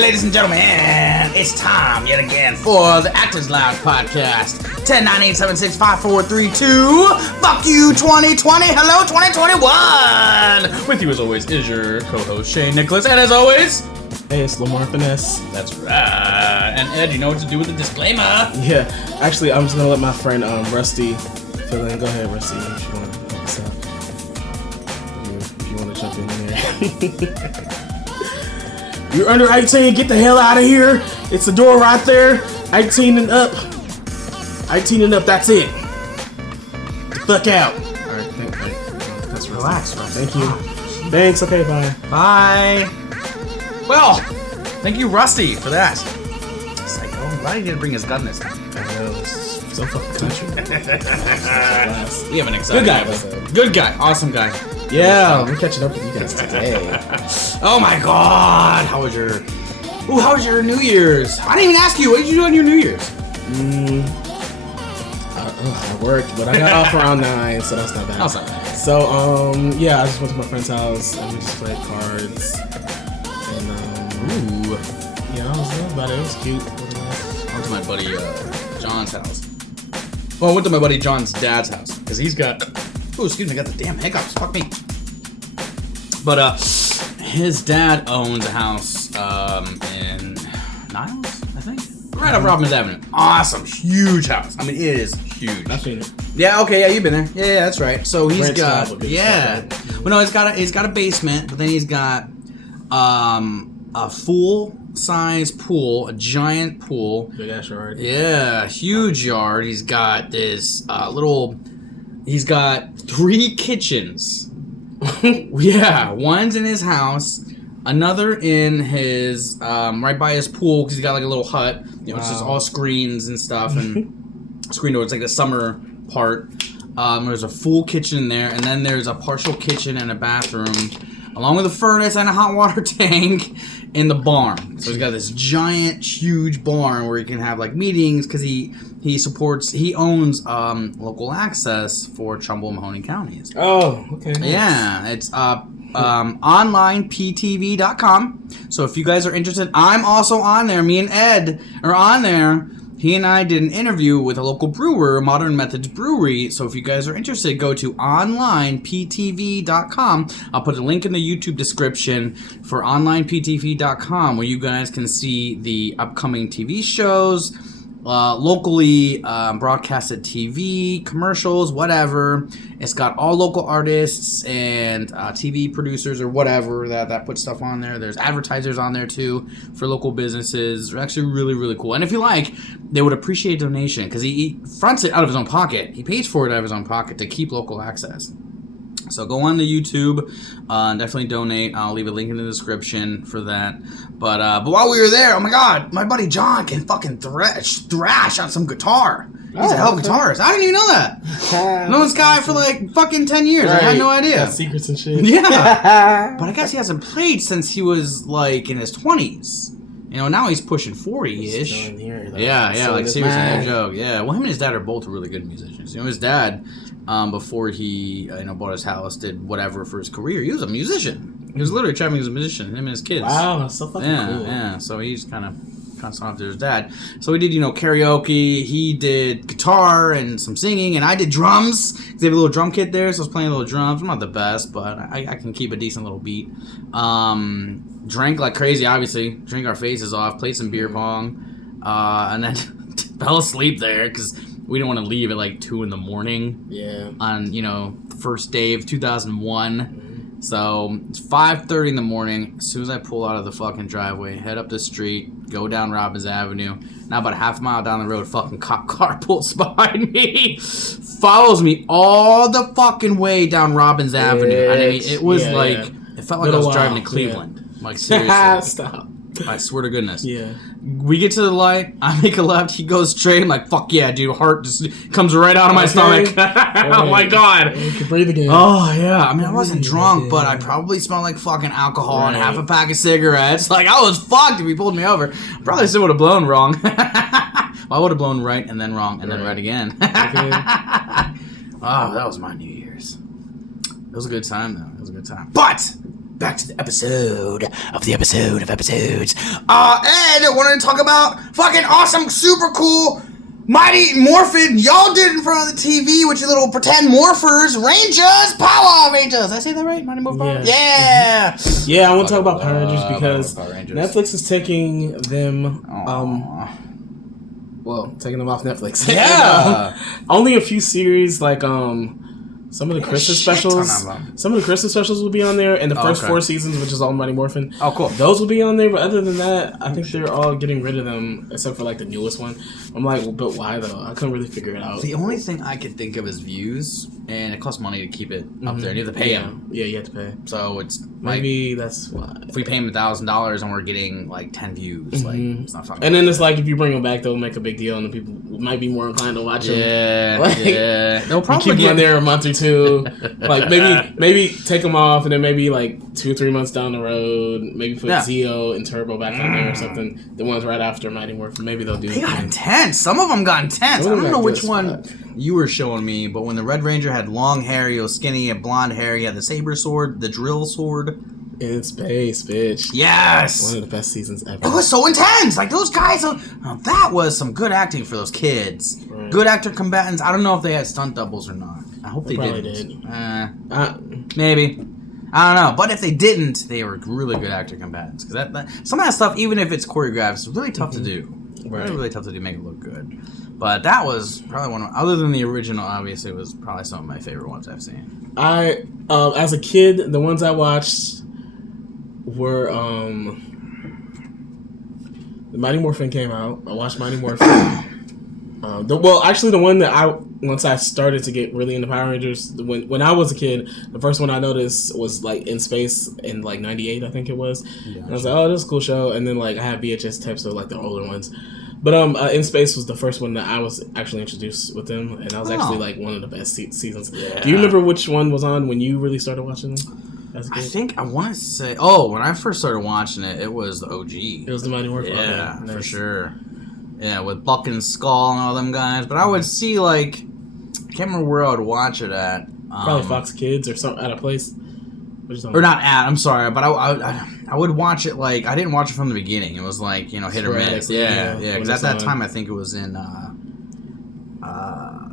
ladies and gentlemen, it's time yet again for the Actors Lounge podcast. 10-9-8-7-6-5-4-3-2. Fuck you, 2020. Hello, 2021. With you as always is your co-host Shane Nicholas, and as always, hey, it's Lamar Finesse. That's right. And Ed, you know what to do with the disclaimer. Yeah, actually, I'm just gonna let my friend Rusty fill in. Go ahead, Rusty, if you want to help us out. If you want to jump in there. You're under 18, get the hell out of here. It's the door right there. 18 and up. 18 and up, that's it. Get the fuck out. Alright, that's Relax, Rusty. Thank you. Thanks, okay, bye. Bye. Well, thank you, Rusty, for that. Psycho. I'm glad he didn't bring his gun this time. I know, it's so fucking country. We have an exciting episode. Good guy. Awesome guy. Yeah, we're catching up with you guys today. Oh my god. How was your New Year's? I didn't even ask you. What did you do on your New Year's? I worked, but I got off around 9, so that's not bad. That's not bad. So, yeah, I just went to my friend's house and we just played cards. And, yeah, that was about it. It was cute. I went to my buddy John's house. Well, I went to my buddy John's dad's house because he's got. Oh, excuse me, I got the damn hiccups. Fuck me. But his dad owns a house in Niles, I think, right off Robbins Avenue. Awesome, huge house. I mean, it is huge. I've seen it. Yeah. Okay. Yeah, you've been there. Yeah, that's right. So he's Ranch got. style, but Yeah. style. Well, no, he's got a basement, but then he's got a full-size pool, a giant pool. Big ass yard. Yeah, huge yard. He's got this he's got 3 kitchens. Yeah, one's in his house, another in his, right by his pool, because he's got like a little hut, you know, it's just all screens and stuff, and screen door, it's like the summer part. There's a full kitchen in there, and then there's a partial kitchen and a bathroom, along with a furnace and a hot water tank in the barn. So he's got this giant, huge barn where he can have like meetings because he owns local access for Trumbull and Mahoney counties. Oh, okay. Nice. Yeah, it's onlineptv.com. So if you guys are interested, I'm also on there. Me and Ed are on there. He and I did an interview with a local brewer, Modern Methods Brewery. So if you guys are interested, go to onlineptv.com. I'll put a link in the YouTube description for onlineptv.com where you guys can see the upcoming TV shows, locally broadcasted TV, commercials, whatever. It's got all local artists and TV producers or whatever that put stuff on there. There's advertisers on there too for local businesses. They're actually really, really cool. And if you like, they would appreciate a donation because he fronts it out of his own pocket. He pays for it out of his own pocket to keep local access. So go on to YouTube, definitely donate. I'll leave a link in the description for that. But while we were there, oh my god, my buddy John can fucking thrash on some guitar. He's a hell of a guitarist. I didn't even know that. Known this guy for like fucking 10 years. Right. I had no idea. Got secrets and shit. Yeah. But I guess he hasn't played since he was like in his 20s. You know, now he's pushing 40-ish. Yeah, like seriously, no joke. Yeah, well, him and his dad are both really good musicians. You know, his dad, before he bought his house, did whatever for his career. He was a musician. He was literally traveling as a musician. Him and his kids. Wow, that's so fucking cool. Yeah. So he's kind of off to his dad. So we did, karaoke. He did guitar and some singing, and I did drums. They have a little drum kit there, so I was playing a little drums. I'm not the best, but I can keep a decent little beat. Drank like crazy, obviously. Drank our faces off. Played some beer pong, and then fell asleep there because we didn't want to leave at like 2 in the morning. Yeah. On first day of 2001. So it's 5:30 in the morning. As soon as I pull out of the fucking driveway, head up the street, go down Robbins Avenue. Now about a half mile down the road, fucking cop car pulls behind me, follows me all the fucking way down Robbins Avenue. I mean, it was it felt like I was driving to Cleveland. Yeah. Like seriously. Stop. I swear to goodness. Yeah. We get to the light. I make a left. He goes straight. I'm like, fuck yeah, dude. Heart just comes right out of my stomach. Oh my god. You can breathe again. Oh yeah. I mean, I wasn't drunk, but I probably smelled like fucking alcohol and half a pack of cigarettes. Like I was fucked if he pulled me over. Probably still would have blown wrong. Well, I would have blown right and then wrong and then right again. Oh, that was my New Year's. It was a good time though. It was a good time. But back to the episode of episodes. And I wanted to talk about fucking awesome, super cool, Mighty Morphin. Y'all did in front of the TV with your little pretend morphers, Rangers, Power Rangers. Did I say that right? Mighty Morphin Power? Yeah. Yeah, I want to talk about Power Rangers because Netflix is taking them, taking them off Netflix. Yeah. Only a few series, like, some of the Christmas specials. Some of the Christmas specials will be on there, and the first 4 seasons, which is all Mighty Morphin. Oh, cool. Those will be on there, but other than that, I think they're all getting rid of them, except for like the newest one. I'm like, well, but why though? I couldn't really figure it out. The only thing I could think of is views, and it costs money to keep it up there. And you have to pay them. Yeah, you have to pay. So it's maybe that's why. If we pay them $1,000 and we're getting like 10 views, like it's not fucking. And then it's like if you bring them back, they'll make a big deal, and the people might be more inclined to watch them. Yeah, they'll probably keep them on there a month or two. Like maybe take them off, and then maybe like 2 or 3 months down the road, maybe put Zeo and Turbo back on there or something. The ones right after Mighty Morphin, maybe they'll do. They got intense. Some of them got intense. I don't know which one you were showing me, but when the Red Ranger had long hair, he was skinny, he had blonde hair, he had the saber sword, the drill sword. In space, bitch. Yes! One of the best seasons ever. It was so intense! Like, those guys, that was some good acting for those kids. Right. Good actor combatants. I don't know if they had stunt doubles or not. I hope they didn't. Maybe. I don't know. But if they didn't, they were really good actor combatants. Because some of that stuff, even if it's choreographed, is really tough to do. Right. Really tough to do, make it look good. But that was probably one of, other than the original, obviously, it was probably some of my favorite ones I've seen. As a kid, the ones I watched were the Mighty Morphin came out. I watched Mighty Morphin. The one that once I started to get really into Power Rangers, when I was a kid, the first one I noticed was like In Space in like '98, I think it was. Yeah, and I was like, oh, this is a cool show. And then like I have VHS tapes of like the older ones. But In Space was the first one that I was actually introduced with them, and that was actually like one of the best seasons. Yeah. Do you remember which one was on when you really started watching them? I think I want to say. Oh, when I first started watching it, it was the OG. It was the Mighty Morphin. Yeah, okay, nice. For sure. Yeah, with Buck and Skull and all them guys. But I would see like, I can't remember where I would watch it at. Probably Fox Kids or something at a place. Or not at. I'm sorry, but I would watch it like I didn't watch it from the beginning. It was like hit or miss. Yeah. Because at that time I think it was in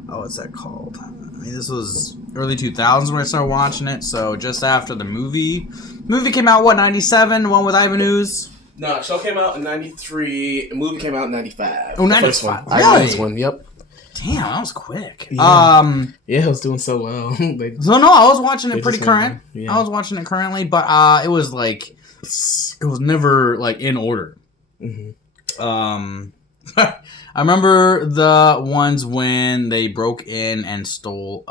what's that called? I mean, this was early 2000s when I started watching it. So just after the movie. Movie came out, 97? The one with Ivan Ooze? No, show came out in 93. The movie came out in 95. Oh, 95. Really? This one, yep. Damn, that was quick. Yeah, it was doing so well. I was watching it pretty current. Yeah. I was watching it currently, but it was like, it was never like in order. Mm-hmm. I remember the ones when they broke in and stole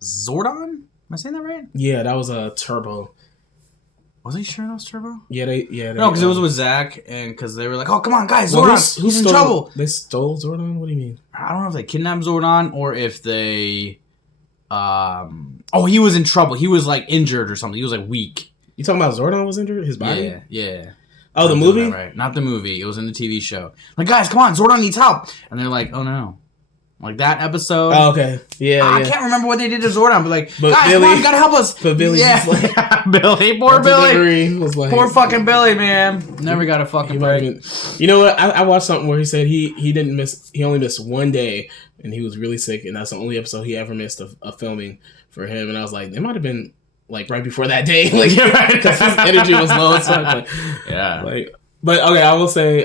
Zordon? Am I saying that right? Yeah, that was a Turbo. Was he sure that was Turbo? Yeah, they no, because it was with Zach, and because they were like, "Oh, come on, guys, Zordon, who's in trouble?" They stole Zordon. What do you mean? I don't know if they kidnapped Zordon or if they, he was in trouble. He was like injured or something. He was like weak. You talking about Zordon was injured? His body? Yeah. Oh, the movie? Right, not the movie. It was in the TV show. Like, guys, come on, Zordon needs help, and they're like, "Oh no." Like that episode. Oh, okay. Yeah, I can't remember what they did to Zordon, but like, guys, Billy, come on, you gotta help us. But Billy was like... Billy, poor Billy. Was like, poor fucking Billy, man. Never got a fucking break. You know what? I watched something where he said he only missed one day, and he was really sick, and that's the only episode he ever missed of filming for him. And I was like, it might have been like right before that day, like because his energy was low. So like, yeah. Like, but okay, I will say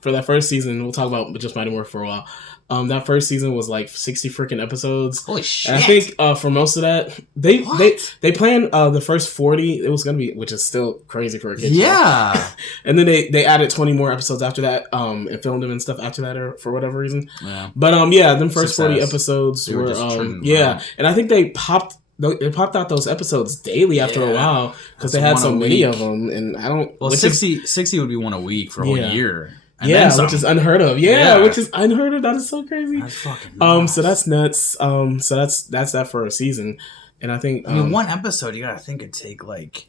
for that first season, we'll talk about just Mighty Morphin for a while. That first season was like 60 freaking episodes. Holy shit! And I think for most of that, they planned the first 40. It was gonna be, which is still crazy for a kid. Yeah. Show. And then they added 20 more episodes after that, and filmed them and stuff after that, or for whatever reason. Yeah. But them first 40 episodes were and I think they popped out those episodes daily after a while because they had so many of them, and I don't. Well, 60 would be one a week for a whole year. And which is unheard of. Which is unheard of. That is so crazy. That's fucking nuts. So that's nuts. So that's that for a season, and I think one episode you gotta think it'd take like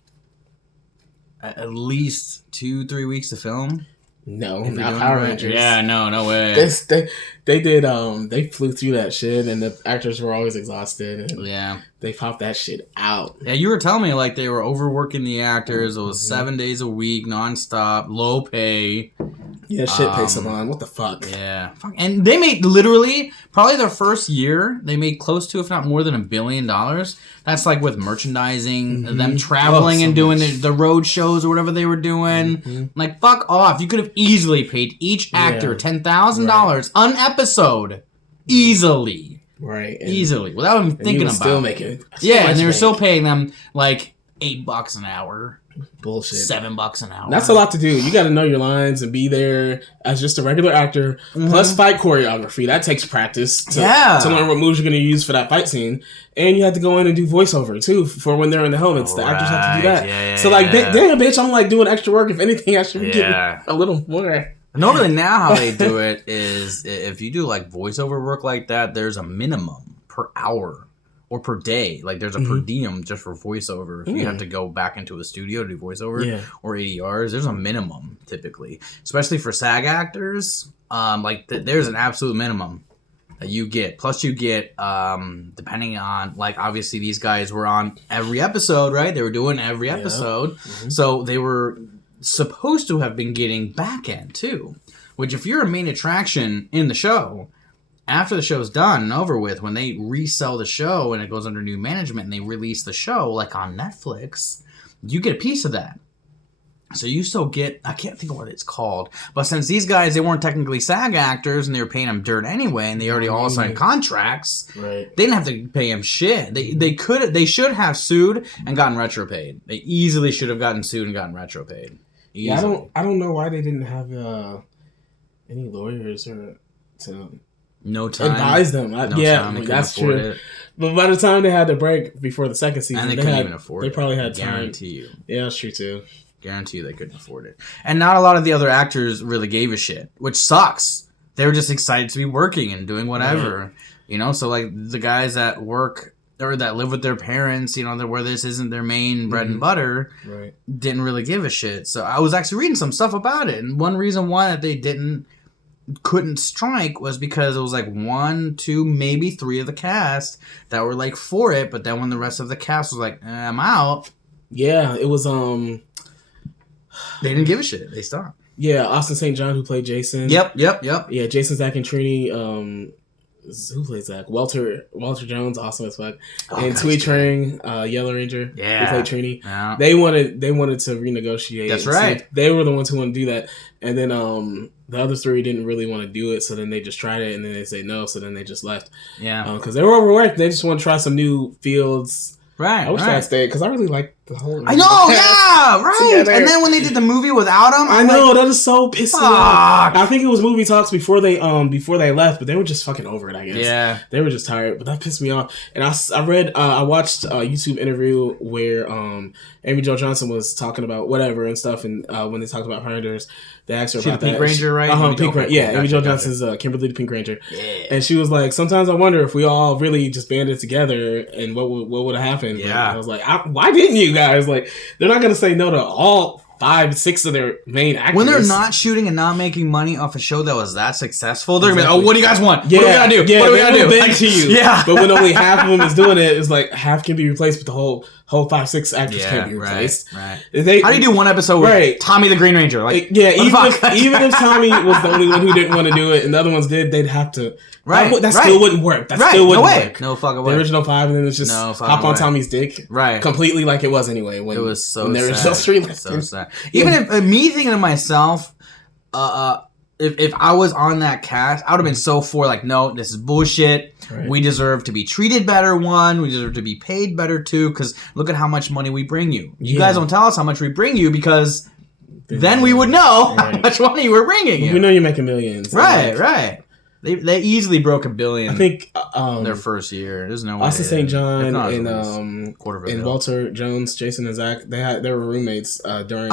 at least 2-3 weeks to film. No, not Power Rangers. Yeah, no way. They did. They flew through that shit, and the actors were always exhausted. And yeah, they popped that shit out. Yeah, you were telling me like they were overworking the actors. It was 7 days a week, nonstop, low pay. Yeah, shit pays Salon. What the fuck? Yeah, and they made literally probably their first year. They made close to, if not more than, $1 billion. That's like with merchandising, them traveling and doing the road shows or whatever they were doing. Like, fuck off! You could have easily paid each actor $10,000 an episode, easily, easily, without even thinking about still it. Making and they were still paying them like $8 an hour. Bullshit. $7 an hour. That's a lot to do. You got to know your lines and be there as just a regular actor. Plus fight choreography. That takes practice to learn what moves you're going to use for that fight scene. And you have to go in and do voiceover too for when they're in the helmets. The actors have to do that. So like, damn, bitch, I'm like doing extra work. If anything, I should be getting a little more. Normally now how they do it is if you do like voiceover work like that, there's a minimum per hour. Or per day, like there's a per diem just for voiceover. If you have to go back into a studio to do voiceover or ADRs, there's a minimum typically, especially for SAG actors. There's an absolute minimum that you get. Plus, you get depending on like obviously these guys were on every episode, right? They were doing every episode, so they were supposed to have been getting back end too. Which, if you're a main attraction in the show. After the show's done and over with, when they resell the show and it goes under new management and they release the show, like on Netflix, you get a piece of that. So you still get, I can't think of what it's called, but since these guys, they weren't technically SAG actors and they were paying them dirt anyway, and they already all signed contracts, they didn't have to pay them shit. They should have sued and gotten retro paid. They easily should have gotten sued and gotten retro paid. Easily. Yeah, I don't know why they didn't have any lawyers or to. No time. Advise them. That's true. It. But by the time they had the break before the second season, and they couldn't even afford it. They probably had time. Guarantee you. Yeah, that's true too. Guarantee you they couldn't afford it. And not a lot of the other actors really gave a shit, which sucks. They were just excited to be working and doing whatever. You know, so like the guys that work or that live with their parents, you know, where this isn't their main bread and butter, didn't really give a shit. So I was actually reading some stuff about it. And one reason why that they couldn't strike was because it was like 1, 2, maybe 3 of the cast that were like for it, but then when the rest of the cast was like, I'm out. Yeah, it was they didn't give a shit. They stopped. Yeah, Austin St. John, who played Jason. Yep. Yeah, Jason, Zach, and Trini. Who plays Zach? Walter Jones, awesome as fuck. And Thuy Trang, Yellow Ranger, who played Trini. Yeah. They wanted to renegotiate. That's right. So they were the ones who wanted to do that. And then the other 3 didn't really want to do it, so then they just tried it, and then they said no, so then they just left. Yeah. Because they were overworked. They just want to try some new fields. Right. I wish I stayed, because I really liked the whole... I know, yeah, right. Together. And then when they did the movie without him... I know, that is so pissing me off. I think it was movie talks before they left, but they were just fucking over it, I guess. Yeah. They were just tired, but that pissed me off. And I watched a YouTube interview where Amy Jo Johnson was talking about whatever and stuff, and when they talked about Power Rangers, they asked her about that. Pink Ranger, right? Pink Ranger. Yeah, Amy Jo Johnson's Kimberly the Pink Ranger. Yeah. And she was like, sometimes I wonder if we all really just banded together and what would have happened. Yeah. But I was like, why didn't you guys? Like, they're not going to say no to all 5, 6 of their main actors. When they're not shooting and not making money off a show that was that successful, they're going to be like, oh, what do you guys want? Yeah. What do we got to do? Yeah, what do we got to do? Like, to you. Yeah. But when only half of them is doing it, it's like half can be replaced, but the whole 5, 6 actors can't be replaced. Right. How do you do one episode with Tommy the Green Ranger? Like, even if Tommy was the only one who didn't want to do it and the other ones did, they'd have to. That still wouldn't work. Still wouldn't work. No fucking way. The original 5, and then it's just hop on Tommy's dick. Right. Completely like it was anyway. When, it was so when sad. So sad. Even if me thinking to myself, if I was on that cast, I would have been so for like, no, this is bullshit. Right. We deserve to be treated better, 1. We deserve to be paid better, 2, because look at how much money we bring you. You guys don't tell us how much we bring you because then we would know how much money we're bringing you. We know you're making millions. Right. They easily broke $1 billion. I think their first year. There's no way. Austin St. John and Walter Jones, Jason and Zach, they were roommates during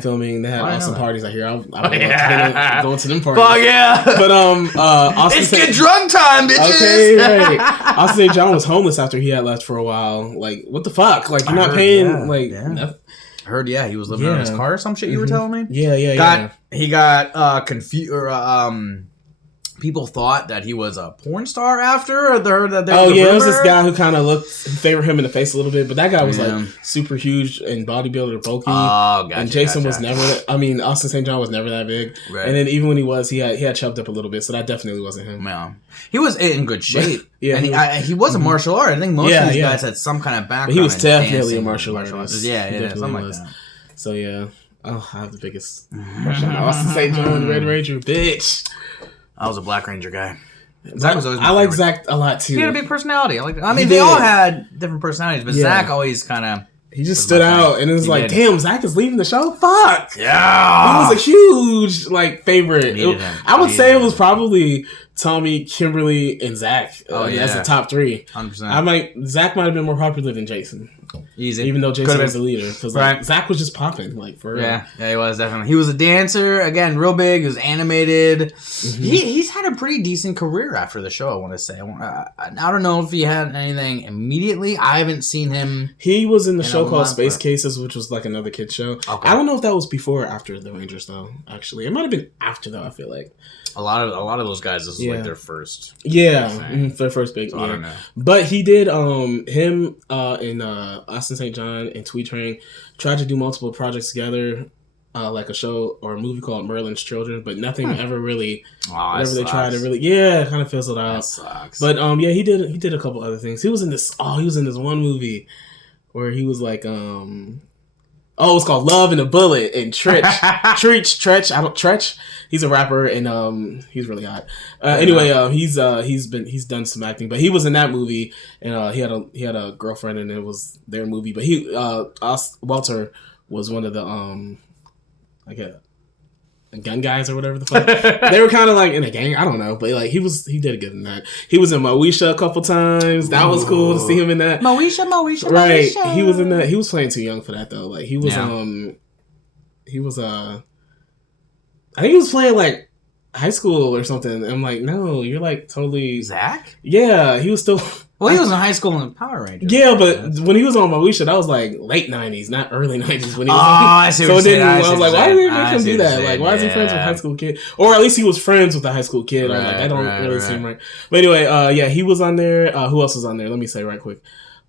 filming. They had awesome parties out here. I going to them parties. Fuck yeah! But Austin it's get drunk time, bitches. Okay, right. Austin St. John was homeless after he had left for a while. Like, what the fuck? Like, you're not paying nothing. Heard, yeah, he was living in his car or some shit. You were telling me. He got confused. People thought that he was a porn star after, or heard that there was there was this guy who kind of favored him in the face a little bit, but that guy was like super huge and bodybuilder bulky. Oh, gotcha, and Jason was never. Austin St. John was never that big, right. And then even when he was, he had chubbed up a little bit, so that definitely wasn't him. Yeah, he was in good shape. And he was a martial art. I think most of these guys had some kind of background. But he was definitely a martial artist. Yeah, something like that. So yeah, I have the biggest crush on Austin St. John, Red Ranger, bitch. I was a Black Ranger guy. Zach was always my favorite. Like Zach a lot too. He had a big personality. I mean, they all had different personalities, but Zach always kind of... He just stood out, and it was like, damn, Zach is leaving the show? Fuck! Yeah! He was a huge, favorite. I would say it was probably Tommy, Kimberly, and Zach as the top 3. 100%. Zach might have been more popular than Jason. Easy. Even though Jason was the leader. Because Zach was just popping, for real. Yeah, he was, definitely. He was a dancer, again, real big. He was animated. Mm-hmm. He's had a pretty decent career after the show, I want to say. I don't know if he had anything immediately. I haven't seen him. He was in the show called Space Cases, which was another kid show. Okay. I don't know if that was before or after The Rangers, though, actually. It might have been after, though, I feel like. A lot of those guys, this is their first. Yeah, their first big. So I don't know. But he did him in Austin St. John and Thuy Trang tried to do multiple projects together, like a show or a movie called Merlin's Children, but nothing ever really. Whenever they tried to really, it kind of fizzled out. That sucks. But he did a couple other things. He was in this one movie where he was like it's called Love and a Bullet and Tretch. Tretch. He's a rapper and he's really hot. Anyway, he's done some acting, but he was in that movie and he had a girlfriend and it was their movie. But Walter was one of the gun guys or whatever the fuck. They were kind of in a gang. I don't know, but he did good in that. He was in Moesha a couple times. That was cool to see him in that. Moesha. Right. He was in that. He was playing too young for that though. He was I think he was playing high school or something. I'm like, no, you're totally Zach? Yeah, he was still. Well, he was in high school in Power Rangers. Yeah, but when he was on Moesha, that was late 90s, not early 90s. When he was I see what you're saying. I was like, why did they make him do that? Why is he friends with a high school kid? Or at least he was friends with a high school kid. I was like, that don't really seem right. But anyway, he was on there. Who else was on there? Let me say right quick.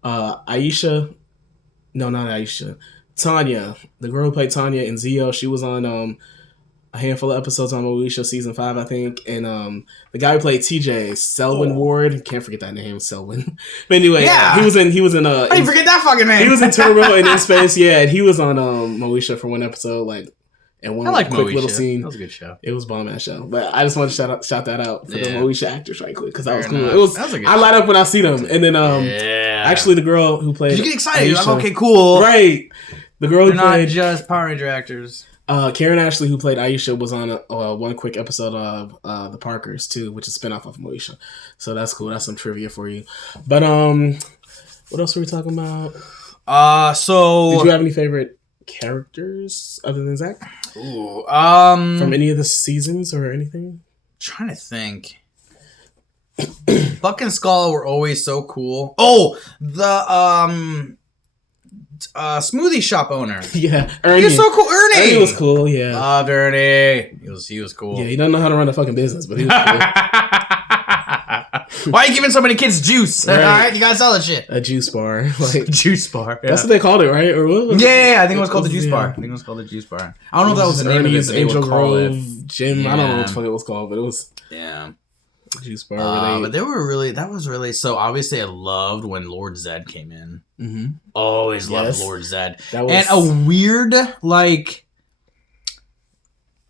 Aisha. No, not Aisha. Tanya. The girl who played Tanya in Zio. She was on a handful of episodes on Moesha season 5, I think, and the guy who played TJ, Selwyn Ward, can't forget that name, Selwyn. But anyway, he was in. I didn't forget that fucking name. He was in Turbo and In Space, and he was on Moesha for one episode, and one quick Moesha. Little scene. That was a good show. It was a bomb ass show, but I just want to shout that out for the Moesha actors right quick because that was cool. Nice. That was a good I light up when I see them, and then actually the girl who played. You get excited. You're like, okay, cool, right? The girl who played not just Power Ranger actors. Karen Ashley, who played Aisha, was on one quick episode of The Parkers too, which is a spinoff of Moesha. So that's cool. That's some trivia for you. But what else were we talking about? Did you have any favorite characters other than Zach? Ooh, from any of the seasons or anything? Trying to think. Buck and Skull were always so cool. Oh, the smoothie shop owner. Yeah, Ernie. He was so cool. Ernie was cool. Yeah, loved Ernie. He was cool. Yeah, he doesn't know how to run a fucking business, but he was cool. Why are you giving so many kids juice? Right. All right, you gotta sell that shit. A juice bar, juice bar. Yeah. That's what they called it, right? Or what? Yeah, I think it was called the juice bar. I don't know if that was the name of it. Angel Grove Gym. Yeah. I don't know what the fuck it was called, but it was juice bar. But that was really so. Obviously, I loved when Lord Zed came in. Mm-hmm. Always loved Lord Zed, and a weird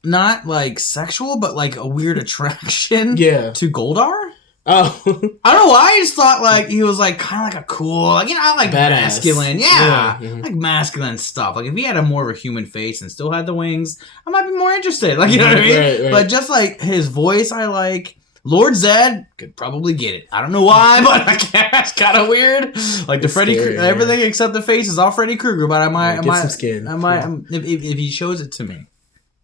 not sexual, but a weird attraction. To Goldar. Oh, I don't know why. I just thought he was kind of a cool, badass. Masculine, masculine stuff. If he had a more of a human face and still had the wings, I might be more interested. You know what I mean? Right. But just his voice, I like. Lord Zed could probably get it. I don't know why, but it's kind of weird. The Freddy, everything except the face is all Freddy Krueger. But I might, some skin. I might, if he shows it to me,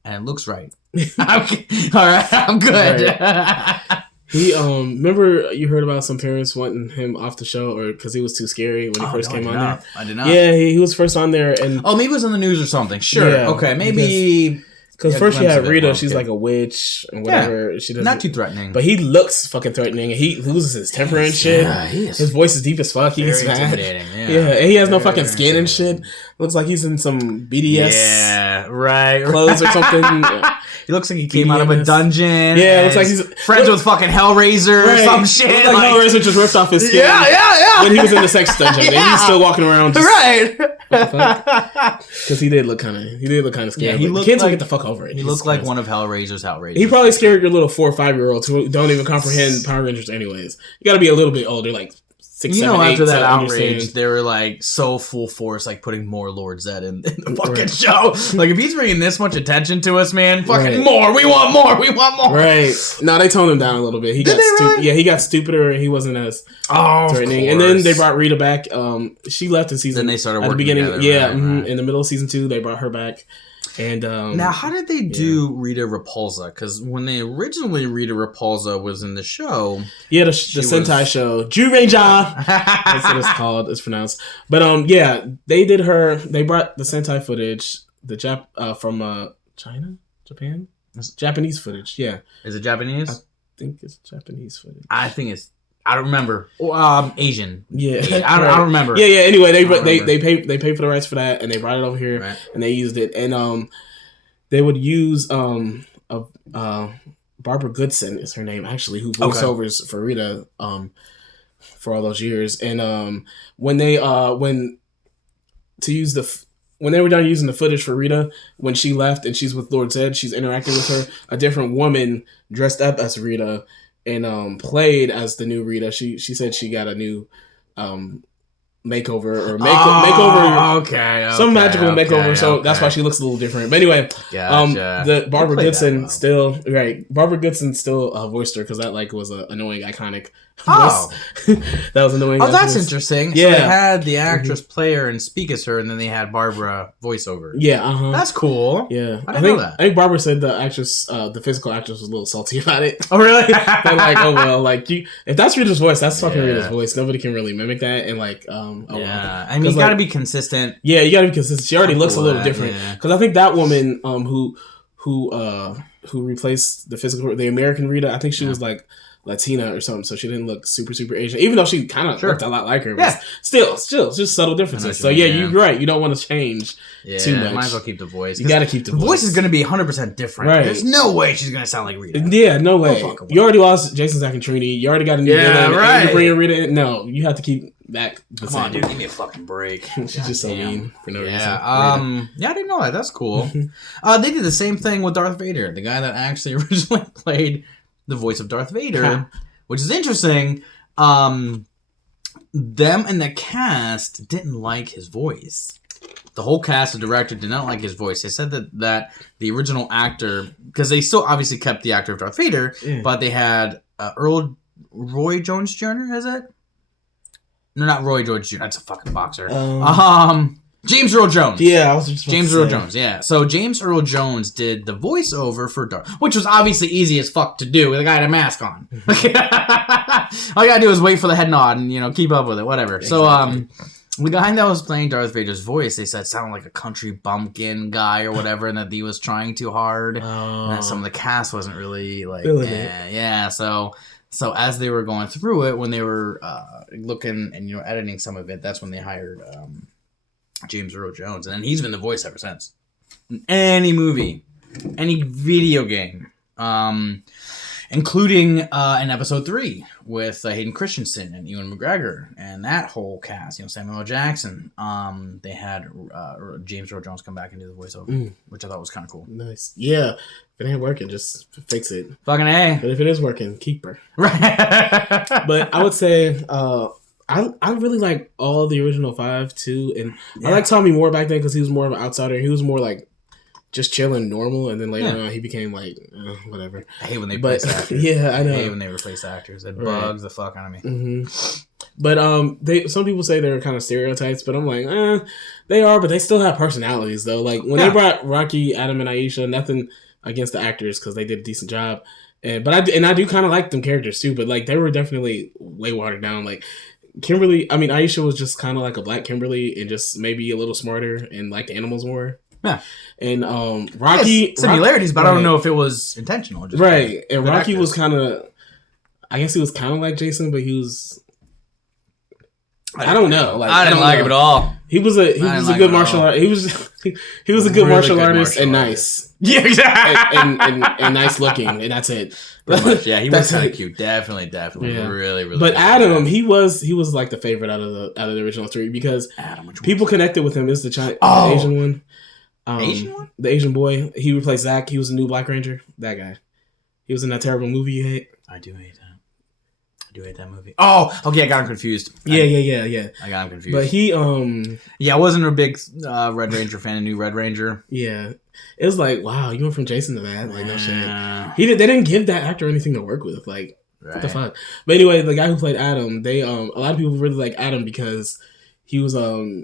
and it looks right. All right, I'm good. Right. He remember you heard about some parents wanting him off the show or because he was too scary when he first came on there. I did not. Yeah, he was first on there, and maybe it was on the news or something. Sure, yeah, okay, maybe. Because first you had Rita, she's like a witch and whatever. Yeah, she doesn't, not too threatening, but he looks fucking threatening, and he loses his temper and shit. Yeah, he is. His voice is deep as fuck. He's intimidating. Yeah, and he has no fucking skin and shit. Looks like he's in some BDS clothes or something. He looks like he came out of a dungeon. Yeah, looks like he's friends with fucking Hellraiser or some shit. Looks like Hellraiser just ripped off his skin. Yeah. When he was in the sex dungeon, and he's still walking around. Just, because he did look kind of scary. Yeah, kids will get the fuck over it. He looked like one of Hellraiser's Hellraisers. He probably scared your little 4 or 5 year olds who don't even comprehend Power Rangers. Anyways, you got to be a little bit older, like 6, 7, 8. After that outrage, they were like so full force, like putting more Lord Zed in the fucking show. Like if he's bringing this much attention to us, man, fucking more. We want more. Right? No, they toned him down a little bit. He he got stupider. He wasn't as threatening. And then they brought Rita back. She left in season. Then they started at the working beginning. together, Right. In the middle of season 2, they brought her back. And now, how did they do Rita Repulsa? Because when they originally Rita Repulsa was in the show, the Sentai show, Ju-Ranger, that's what it's called. It's pronounced. But they did her. They brought the Sentai footage, from China, Japan, Japanese footage. Yeah, is it Japanese? I think it's Japanese footage. I think it's. I don't remember. Asian. Yeah, I don't remember. Yeah. Anyway, they paid for the rights for that, and they brought it over here, and they used it, and they would use Barbara Goodson is her name actually, who voiceovers for Rita for all those years, and when they were done using the footage for Rita, when she left and she's with Lord Zed, she's interacting with her. A different woman dressed up as Rita and played as the new Rita. She said she got a new makeover or makeover. Okay. Some magical makeover. So that's why she looks a little different. But anyway, the Barbara Goodson still Barbara Goodson still voiced her because that was an annoying, iconic voice. That was annoying. That's interesting. Yeah, so they had the actress play her and speak as her, and then they had Barbara voiceover. Yeah, that's cool. Yeah, I didn't know that. I think Barbara said the actress, the physical actress, was a little salty about it. Oh, really? They're like, oh well, if that's Rita's voice, that's fucking Rita's voice. Nobody can really mimic that, and I mean, you gotta be consistent. Yeah, you gotta be consistent. She already looks a little different because I think that woman, who replaced the American Rita, I think she was like Latina or something, so she didn't look super Asian, even though she kind of looked a lot like her. But still, just subtle differences. So you're right. You don't want to change too much. Might as well keep the voice. You got to keep the voice. The voice is going to be 100% different. Right. There's no way she's going to sound like Rita. Yeah, no way. You already lost Jason Zacchantrini. You already got a new villain. Right. And you bring Rita in. No, you have to keep that. Come on, dude. Give me a fucking break. She's just so mean for no reason. I didn't know that. That's cool. They did the same thing with Darth Vader. The guy that actually originally played the voice of Darth Vader. Which is interesting. Them and the cast didn't like his voice. The whole cast, the director, did not like his voice. They said that the original actor, because they still obviously kept the actor of Darth Vader, but they had Roy Jones Jr., is it? No, not Roy Jones Jr. That's a fucking boxer. James Earl Jones. Yeah, I was just James Earl Jones. Yeah, so James Earl Jones did the voiceover for Darth, which was obviously easy as fuck to do with a guy had a mask on. All you gotta do is wait for the head nod and keep up with it, whatever. Exactly. So the guy that was playing Darth Vader's voice, they said sounded like a country bumpkin guy or whatever, and that he was trying too hard, and that some of the cast wasn't really like, yeah. So as they were going through it, when they were looking and editing some of it, that's when they hired James Earl Jones, and then he's been the voice ever since. In any movie, any video game, including in episode 3 with Hayden Christensen and Ewan McGregor and that whole cast. Samuel L. Jackson. They had James Earl Jones come back and do the voiceover, which I thought was kind of cool. Nice. Yeah. If it ain't working, just fix it. Fucking A. But if it is working, keep her. Right. But I would say I really like all the original 5 too, and I like Tommy Moore back then because he was more of an outsider. He was more like just chilling, normal, and then later on he became like whatever. I hate when they replace actors. Yeah, I know. I hate when they replace actors. It bugs the fuck out of me. Mm-hmm. But some people say they're kind of stereotypes, but I'm like, they are, but they still have personalities though. Like when they brought Rocky, Adam, and Aisha, nothing against the actors because they did a decent job. And I do kind of like them characters too, but like they were definitely way watered down. Like Kimberly, I mean Aisha was just kind of like a black Kimberly and just maybe a little smarter and like the animals more. Yeah. And Rocky similarities, but I don't know if it was intentional. Just right. And Rocky was kind of, I guess he was kind of like Jason, but he was. I don't know. Like I didn't like him at all. He was a good martial artist. He was a good martial artist and nice. Yeah, exactly. And nice looking, and that's it. Yeah, he was kind of cute. Definitely, yeah. Really. But Adam, he was like the favorite out of the original three because people connected with him. Is the Asian one? Asian one? The Asian boy. He replaced Zach. He was the new Black Ranger. That guy. He was in that terrible movie you hate. I do hate that movie. Oh, okay, I got him confused. Yeah. I got him confused. But he, yeah, I wasn't a big Red Ranger fan. A new Red Ranger. Yeah, it was like, wow, you went from Jason to that. Like, no shit. They didn't give that actor anything to work with. Like, what the fuck? But anyway, the guy who played Adam, a lot of people really like Adam because he was,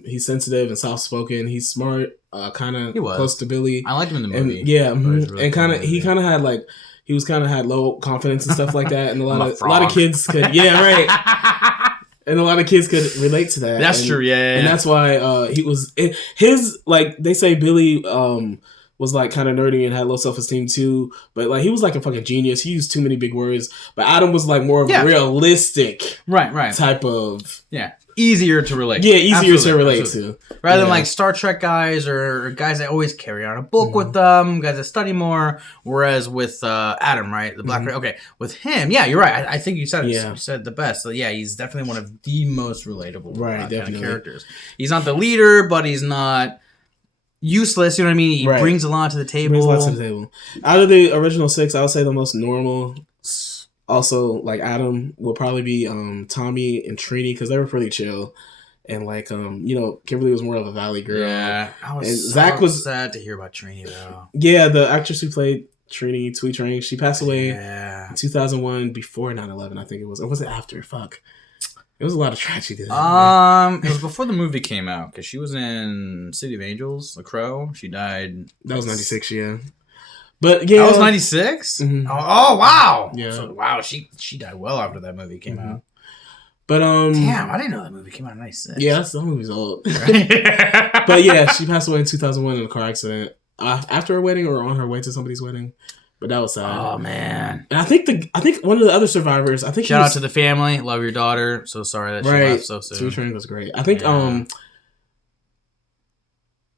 he's sensitive and soft spoken. He's smart, kind of close to Billy. I liked him in the movie. And, yeah, really and kind of he kind of had like. He was kind of had low confidence and stuff like that, and a lot of kids could, and a lot of kids could relate to that. That's true, yeah. And that's why he was his like they say Billy was like kind of nerdy and had low self-esteem too, but like he was like a fucking genius. He used too many big words, but Adam was like more of a realistic, right type of easier to relate. Yeah, easier to relate to. Rather than like Star Trek guys or guys that always carry on a book with them, guys that study more. Whereas with Adam, right, the Black okay, with him, yeah, you're right. I think you said it. You said the best. So yeah, he's definitely one of the most relatable kind of characters. He's not the leader, but he's not useless. You know what I mean? He brings a lot to the table. Out of the original 6, I would say the most normal. Also, like Adam will probably be Tommy and Trini because they were pretty chill, and like Kimberly was more of a valley girl. Yeah, I was. And Zach was sad to hear about Trini though. Yeah, the actress who played Trini, Thuy Trang, she passed away in 2001 before 9/11. I think it was, or was it after? Fuck, it was a lot of tragedy. It was before the movie came out because she was in City of Angels, The Crow. She died. That was 96. Yeah. But yeah, that was 96. Mm-hmm. Oh wow! Yeah, so, wow. She died well after that movie came out. But damn, I didn't know that movie came out in 96. Yeah, that movie's old. Right? But yeah, she passed away in 2001 in a car accident after her wedding or on her way to somebody's wedding. But that was sad. Oh man! And I think one of the other survivors. I think shout out to the family. Love your daughter. So sorry that she left so soon. Thuy Trang was great. I think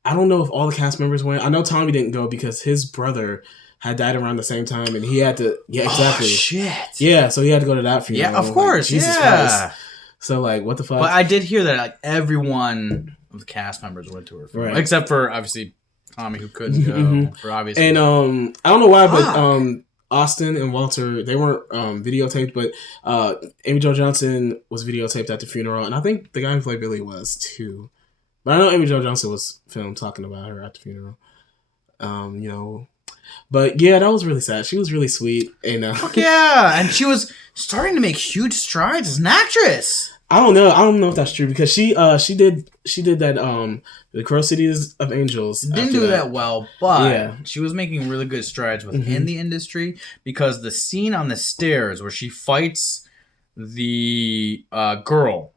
I don't know if all the cast members went. I know Tommy didn't go because his brother had died around the same time, and he had to. Yeah, exactly. Oh, shit. Yeah, so he had to go to that funeral. Yeah, of course. Like, Jesus Christ. So like, what the fuck? But I did hear that like everyone of the cast members went to her funeral, except for obviously Tommy, who couldn't go for obvious. And I don't know why, but Austin and Walter, they weren't videotaped, but Amy Jo Johnson was videotaped at the funeral, and I think the guy who played Billy was too. But I know Amy Jo Johnson was filmed talking about her at the funeral. But yeah, that was really sad. She was really sweet. And and she was starting to make huge strides as an actress. I don't know if that's true because she did that the Crow Cities of Angels. Didn't do that well, but she was making really good strides within the industry because the scene on the stairs where she fights the girl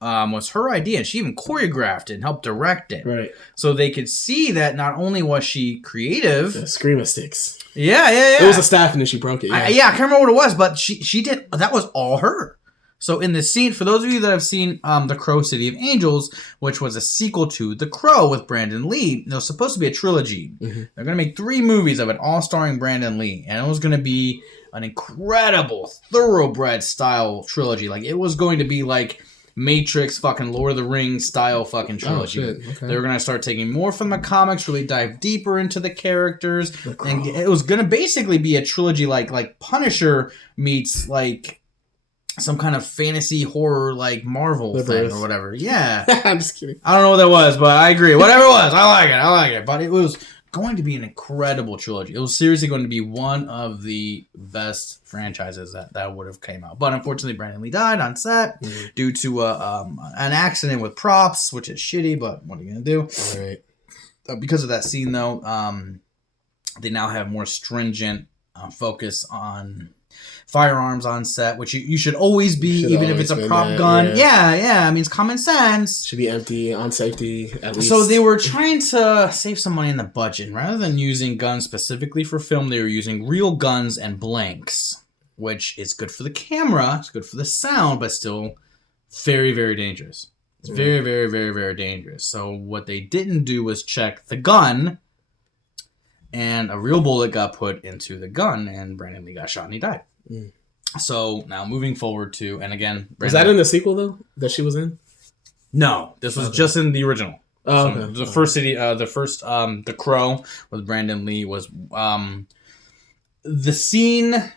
was her idea, and she even choreographed it and helped direct it. Right. So they could see that not only was she creative, the screamer sticks. Yeah. It was a staff, and then she broke it. Yeah, I can't remember what it was, but she did. That was all her. So in the scene, for those of you that have seen The Crow City of Angels, which was a sequel to The Crow with Brandon Lee, it was supposed to be a trilogy. Mm-hmm. They're going to make 3 movies of it, all starring Brandon Lee, and it was going to be an incredible, thoroughbred style trilogy. Like it was going to be like Matrix, fucking Lord of the Rings style fucking trilogy. Oh, shit. Okay. They were going to start taking more from the comics, really dive deeper into the characters. And it was going to basically be a trilogy like Punisher meets like some kind of fantasy horror like Marvel thing or whatever. Yeah. I'm just kidding. I don't know what that was, but I agree. Whatever it was, I like it. But it was going to be an incredible trilogy. It was seriously going to be one of the best franchises that would have came out. But unfortunately, Brandon Lee died on set due to an accident with props, which is shitty, but what are you going to do? All right. Because of that scene, though, they now have more stringent focus on firearms on set, which you should always be, Should even if always it's a been prop that, gun. yeah. Yeah. I mean, it's common sense. Should be empty, on safety, at least. So they were trying to save some money in the budget. Rather than using guns specifically for film, they were using real guns and blanks, which is good for the camera, it's good for the sound, but still very, very dangerous. It's very, very, very, very dangerous. So what they didn't do was check the gun, and a real bullet got put into the gun, and Brandon Lee got shot and he died. So now moving forward to, and again, was that in the sequel though that she was in? No, this was just in the original. Oh, So okay. The Crow with Brandon Lee was the scene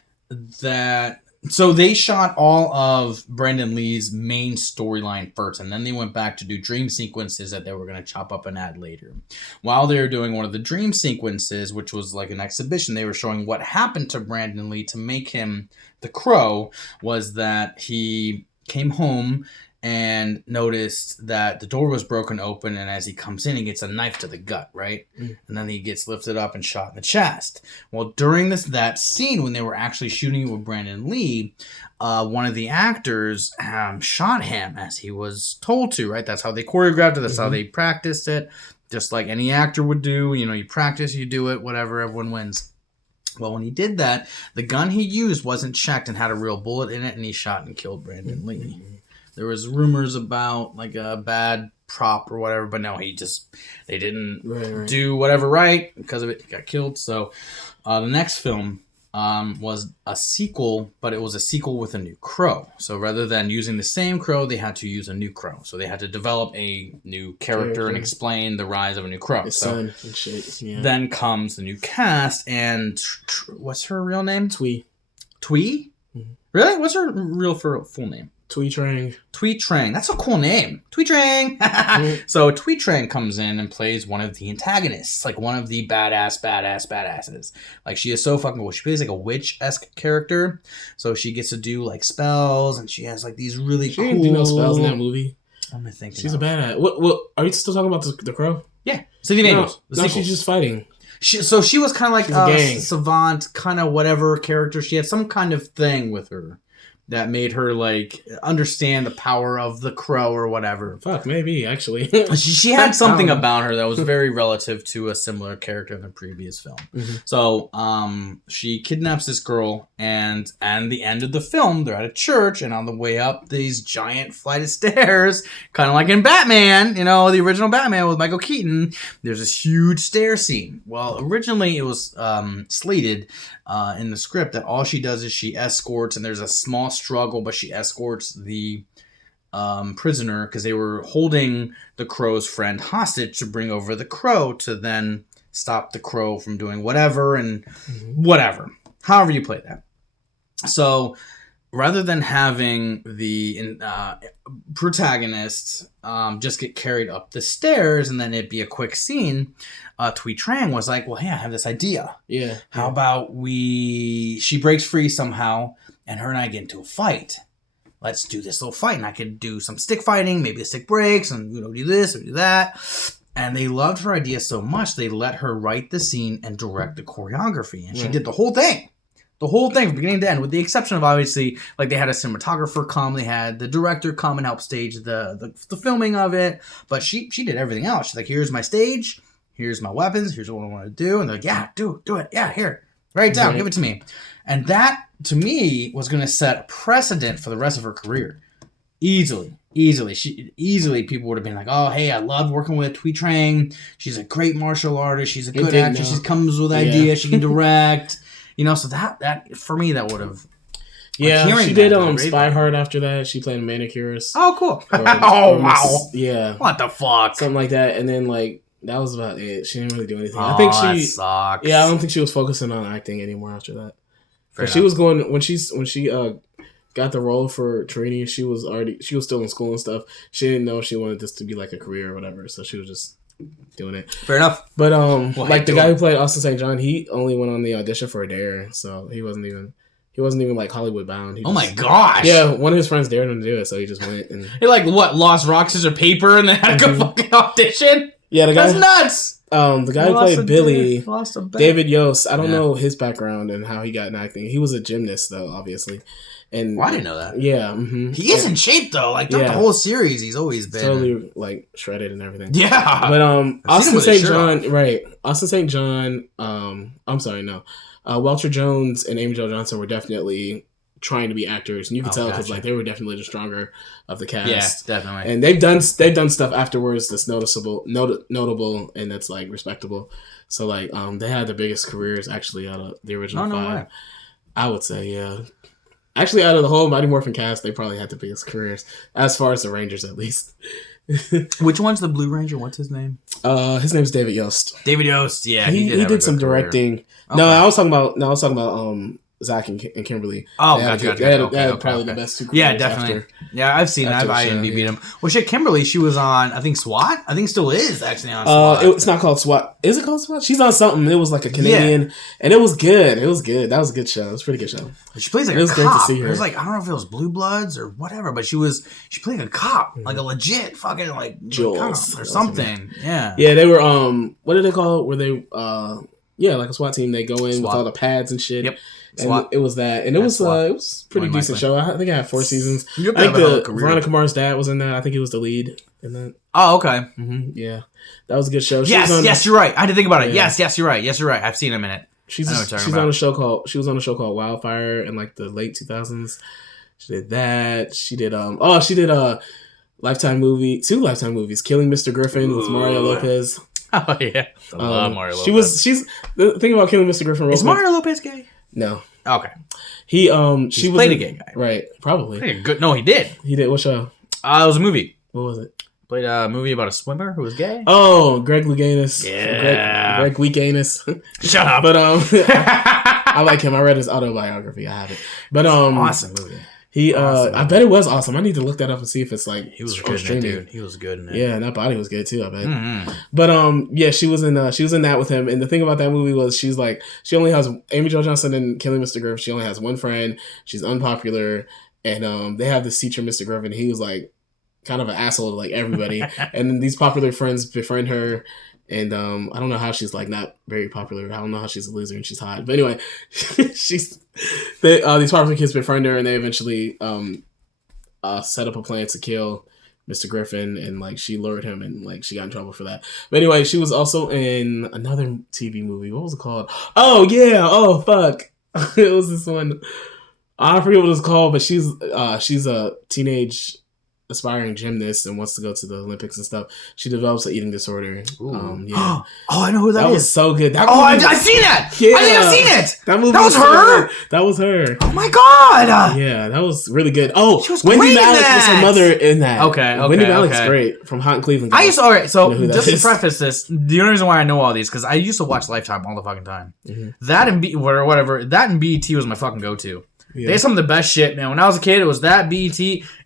that. So they shot all of Brandon Lee's main storyline first, and then they went back to do dream sequences that they were going to chop up and add later. While they were doing one of the dream sequences, which was like an exhibition, they were showing what happened to Brandon Lee to make him the Crow, was that he came home and noticed that the door was broken open, and as he comes in, he gets a knife to the gut, right? And then he gets lifted up and shot in the chest. Well, during that scene, when they were actually shooting it with Brandon Lee, one of the actors shot him as he was told to, right? That's how they choreographed it. That's how they practiced it. Just like any actor would do. You know, you practice, you do it, whatever, everyone wins. Well, when he did that, the gun he used wasn't checked and had a real bullet in it, and he shot and killed Brandon Lee. There was rumors about like a bad prop or whatever, but no, they didn't do whatever right because of it. He got killed. So the next film was a sequel, but it was a sequel with a new Crow. So rather than using the same Crow, they had to use a new Crow. So they had to develop a new character and explain the rise of a new Crow. His so son and shit. Yeah. Then comes the new cast, and what's her real name? Twee. Twee? Really? What's her real full name? Thuy Trang. Thuy Trang. That's a cool name. Thuy Trang. So Thuy Trang comes in and plays one of the antagonists, like one of the badasses. Like she is so fucking cool. She plays like a witch-esque character. So she gets to do like spells, and she has like these really cool. She didn't do no spells in that movie. I'm thinking. She's a badass. What? Are you still talking about the Crow? Yeah. City of Angels. No, she's just fighting. So she was kind of like a savant, kind of whatever character. She had some kind of thing with her that made her like understand the power of the Crow or whatever. Fuck, maybe actually. she had something about her that was very relative to a similar character in the previous film. So she kidnaps this girl, and the end of the film, they're at a church, and on the way up these giant flight of stairs, kind of like in Batman, you know, the original Batman with Michael Keaton, there's this huge stair scene. Well, originally it was slated in the script that all she does is she escorts, and there's a small struggle, but she escorts the prisoner because they were holding the Crow's friend hostage to bring over the Crow to then stop the Crow from doing whatever and whatever. However you play that. So rather than having the protagonist just get carried up the stairs and then it be a quick scene, Thuy Trang was like, well, hey, I have this idea. Yeah. How about she breaks free somehow and her and I get into a fight. Let's do this little fight, and I could do some stick fighting, maybe the stick breaks, and do this or do that. And they loved her idea so much, they let her write the scene and direct the choreography. And she did the whole thing. The whole thing from beginning to end, with the exception of obviously, like they had a cinematographer come, they had the director come and help stage the filming of it. But she did everything else. She's like, here's my stage, here's my weapons, here's what I want to do. And they're like, yeah, do it. Yeah, here. Write it down, give it to me. And that, to me, was going to set a precedent for the rest of her career. Easily. People would have been like, oh, hey, I love working with Thuy Trang. She's a great martial artist. She's a good actress. She comes with ideas. She can direct. You know, so that for me, that would have... Yeah, she did Spy Hard after that. She played a manicurist. Oh, cool. Wow. Yeah. What the fuck? Something like that. And then, like, that was about it. She didn't really do anything. I think that sucks. Yeah, I don't think she was focusing on acting anymore after that. She was going when she got the role for Trini. She was still in school and stuff. She didn't know she wanted this to be like a career or whatever. So she was just doing it. Fair enough. But the guy who played Austin St. John, he only went on the audition for a Dare, so he wasn't even like Hollywood bound. My gosh! Yeah, one of his friends dared him to do it, so he just went and he like what lost rock scissors paper and then had to go fucking audition. Yeah, that's nuts. The guy who played Billy, lost a bet. David Yost. I don't know his background and how he got in acting. He was a gymnast though, obviously. And I didn't know that. Yeah, mm-hmm. He is in shape though. Like throughout the whole series, he's always been totally like shredded and everything. Yeah, but Austin St. John, right? Austin St. John. I'm sorry, no. Welcher Jones and Amy Jo Johnson were definitely trying to be actors, and you could tell because like they were definitely the stronger of the cast. Yeah, definitely. And they've done stuff afterwards that's notable, and that's like respectable. So like they had the biggest careers actually out of the original five. I would say, yeah. Actually, out of the whole Mighty Morphin cast, they probably had the biggest careers, as far as the Rangers, at least. Which one's the Blue Ranger? What's his name? His name's David Yost. David Yost, yeah, he did some directing. Okay. No, I was talking about Zach and Kimberly. Oh, gotcha. They had probably the best two careers. Yeah, definitely. After, I've seen that. I IMDb'd him. Well, shit, Kimberly, she was on, I think, SWAT? I think still is actually on SWAT. It's not called SWAT. Is it called SWAT? She's on something. It was like a Canadian, and it was good. It was good. That was a good show. It was a pretty good show. She plays like a cop. Great to see her. It was like, I don't know if it was Blue Bloods or whatever, but she played a cop, like a legit fucking like Jules cop or something. Yeah. Yeah, they were, what did they call it? Were they, like a SWAT team. They go in with all the pads and shit. Yep. And it was that, and it was a pretty decent show. I think I had 4 seasons. I think Veronica Mars' dad was in that. I think he was the lead in that. Oh, okay. Mm-hmm. Yeah, that was a good show. Yes, you're right. I had to think about it. Yeah. Yes, you're right. I've seen him in it. She was on a show called Wildfire in like the late 2000s. She did that. She did Lifetime movie, 2 Lifetime movies, Killing Mr. Griffin with Mario Lopez. Oh yeah, I love Mario Lopez. She's the thing about Killing Mr. Griffin. Is Mario Lopez gay? No. Okay. She played a gay guy, right? Probably. Good. No, he did. He did. What show? It was a movie. What was it? Played a movie about a swimmer who was gay. Oh, Greg Louganis. Yeah. Greg Weekanus. Shut up. But I like him. I read his autobiography. I have it. But awesome movie. I bet it was awesome. I need to look that up and see if it's like he was good in it, dude. He was good in it. Yeah, and that body was good too, I bet. Mm-hmm. But yeah, she was in that with him. And the thing about that movie was she only has Amy Jo Johnson in Killing Mr. Griffin. She only has one friend. She's unpopular, and they have this teacher, Mr. Griffin. He was like kind of an asshole to like everybody, and then these popular friends befriend her. And I don't know how she's like not very popular. I don't know how she's a loser and she's hot. But anyway, these popular kids befriend her, and they eventually set up a plan to kill Mr. Griffin, and like she lured him, and like she got in trouble for that. But anyway, she was also in another TV movie. What was it called? Oh yeah. Oh fuck. It was this one. I forget what it's called, but she's a teenage aspiring gymnast and wants to go to the Olympics and stuff. She develops an eating disorder. Yeah. Oh, I know who that is. That was so good. I've seen that. Yeah. I think I've seen it. That movie was her. That was her. Oh my god. Yeah, that was really good. Oh, she was Wendy Malick was her mother in that. Okay. Wendy Malick's great from Hot in Cleveland. So just to preface this, the only reason why I know all these because I used to watch Lifetime all the fucking time. Mm-hmm. That and whatever. That and BET was my fucking go-to. Yeah. They had some of the best shit, man. When I was a kid, it was that, BET,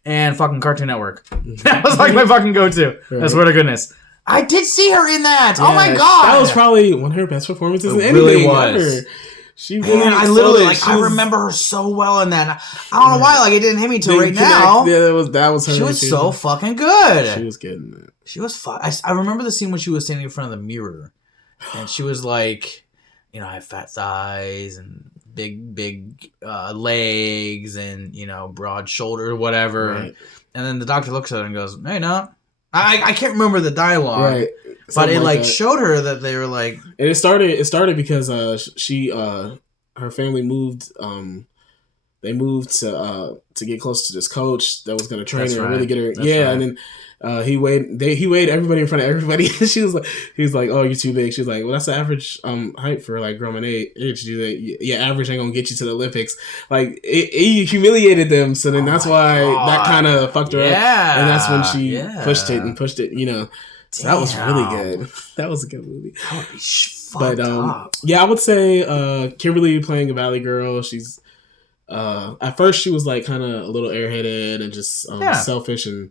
and fucking Cartoon Network. That was like my fucking go-to. Right. I swear to goodness. I did see her in that. Yeah, oh my god. That was probably one of her best performances in anything. Really was. Ever. She really I literally I remember her so well in that. I don't know why, like it didn't hit me till right now. Yeah, that was her. She was so fucking good. She was good in that. She was fun. I remember the scene when she was standing in front of the mirror, and she was like, I have fat thighs and big legs and broad shoulder, whatever. Right. And then the doctor looks at her and goes, "Hey, no." I can't remember the dialogue, right? But it like showed her that they were like. And it started because she her family moved. They moved to get close to this coach that was going to train her and really get her. And then he weighed everybody in front of everybody. He was like, "Oh, you're too big." She was like, "Well, that's the average height for like grown age. Yeah, average ain't gonna get you to the Olympics." Like it humiliated them, so then that's why that kind of fucked her up. And that's when she pushed it. So that was really good. That was a good movie. That would be fucked up. Yeah, I would say Kimberly playing a Valley Girl. She's at first she was like kind of a little airheaded and just selfish and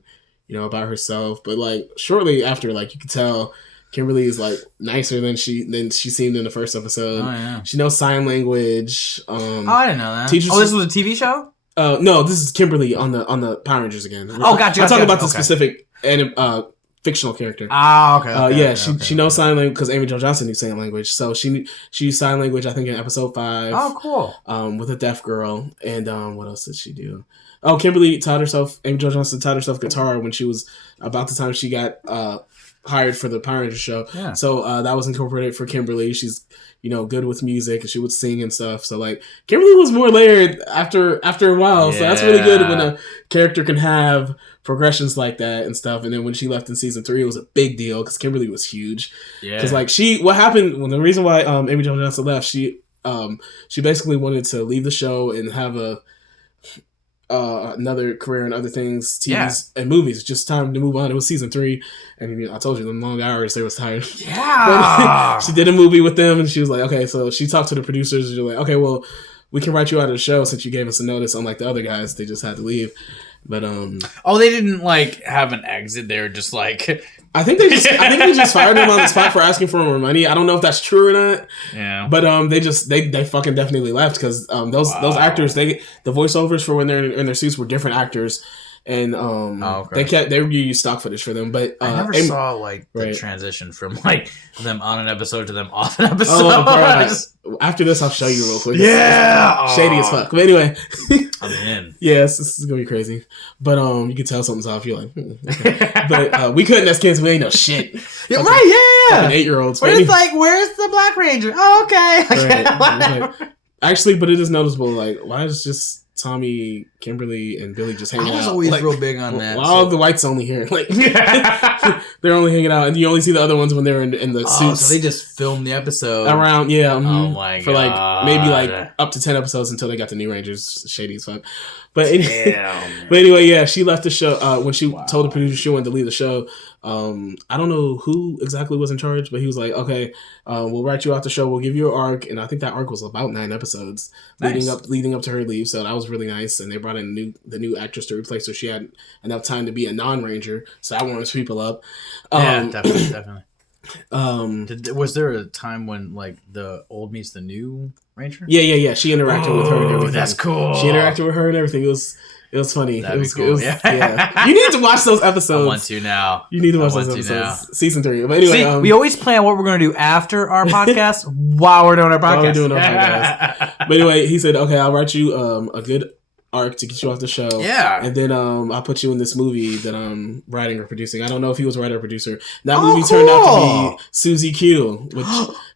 about herself, but like shortly after, like you could tell Kimberly is like nicer than she seemed in the first episode. Oh yeah, she knows sign language. I didn't know that. This was a TV show. No, this is Kimberly on the Power Rangers again. Gotcha. I'm talking about the specific fictional character. Ah, okay. She knows sign language because Amy Jo Johnson knew sign language, so she used sign language. I think in episode 5. Oh, cool. With a deaf girl, and what else did she do? Oh, Amy Jo Johnson taught herself guitar when she was about the time she got hired for the Power Rangers show. Yeah. So that was incorporated for Kimberly. She's good with music, and she would sing and stuff. So like Kimberly was more layered after a while. Yeah. So that's really good when a character can have progressions like that and stuff. And then when she left in season 3, it was a big deal because Kimberly was huge. Yeah. Because like what happened when the reason why Amy Jo Johnson left, she basically wanted to leave the show and have another career in other things, TVs and movies. It's just time to move on. It was season 3, and I told you, the long hours, they was tired. Yeah. She did a movie with them, and she was like, okay, so she talked to the producers, and they're like, okay, well, we can write you out of the show since you gave us a notice. Unlike the other guys, they just had to leave. But they didn't like have an exit. They were just like, I think they just fired him on the spot for asking for more money. I don't know if that's true or not. Yeah. But they fucking definitely left because those actors, the voiceovers for when they're in their suits were different actors. And they reused stock footage for them, but I never saw like the transition from like them on an episode to them off an episode. After this, I'll show you real quick. Yeah, shady as fuck. But anyway, I'm in. Yes, this is gonna be crazy. But you can tell something's off. You're like, okay. But we couldn't as kids. We ain't no shit. Yeah, right? Yeah. 8-year-olds. Where's the Black Ranger? Oh, okay. Right. Actually, but it is noticeable. Like, why is just Tommy, Kimberly, and Billy just hanging out? I was always real big on that. All the whites only here. Like, they're only hanging out, and you only see the other ones when they're in the suits. So they just filmed the episode around, Oh my god! For like maybe like up to 10 episodes until they got the new Rangers. Shady as fuck. But anyway, yeah, she left the show when she told the producer she wanted to leave the show. I don't know who exactly was in charge, but he was like, okay, we'll write you out the show. We'll give you an arc. And I think that arc was about 9 episodes leading up to her leave. So that was really nice. And they brought in the new actress to replace her. She had enough time to be a non-Ranger. So that warms people up. Yeah, definitely. Was there a time when like the old meets the new Ranger? Yeah. She interacted with her and everything. That's cool. She interacted with her and everything. It was funny. That'd be cool. Yeah. You need to watch those episodes. I want to now. You need to watch those episodes. Season 3. But anyway, see, we always plan what we're going to do after our podcast while we're doing our podcast. But anyway, he said, okay, I'll write you a good arc to get you off the show. Yeah. And then I'll put you in this movie that I'm writing or producing. I don't know if he was a writer or producer. That movie turned out to be Susie Q, which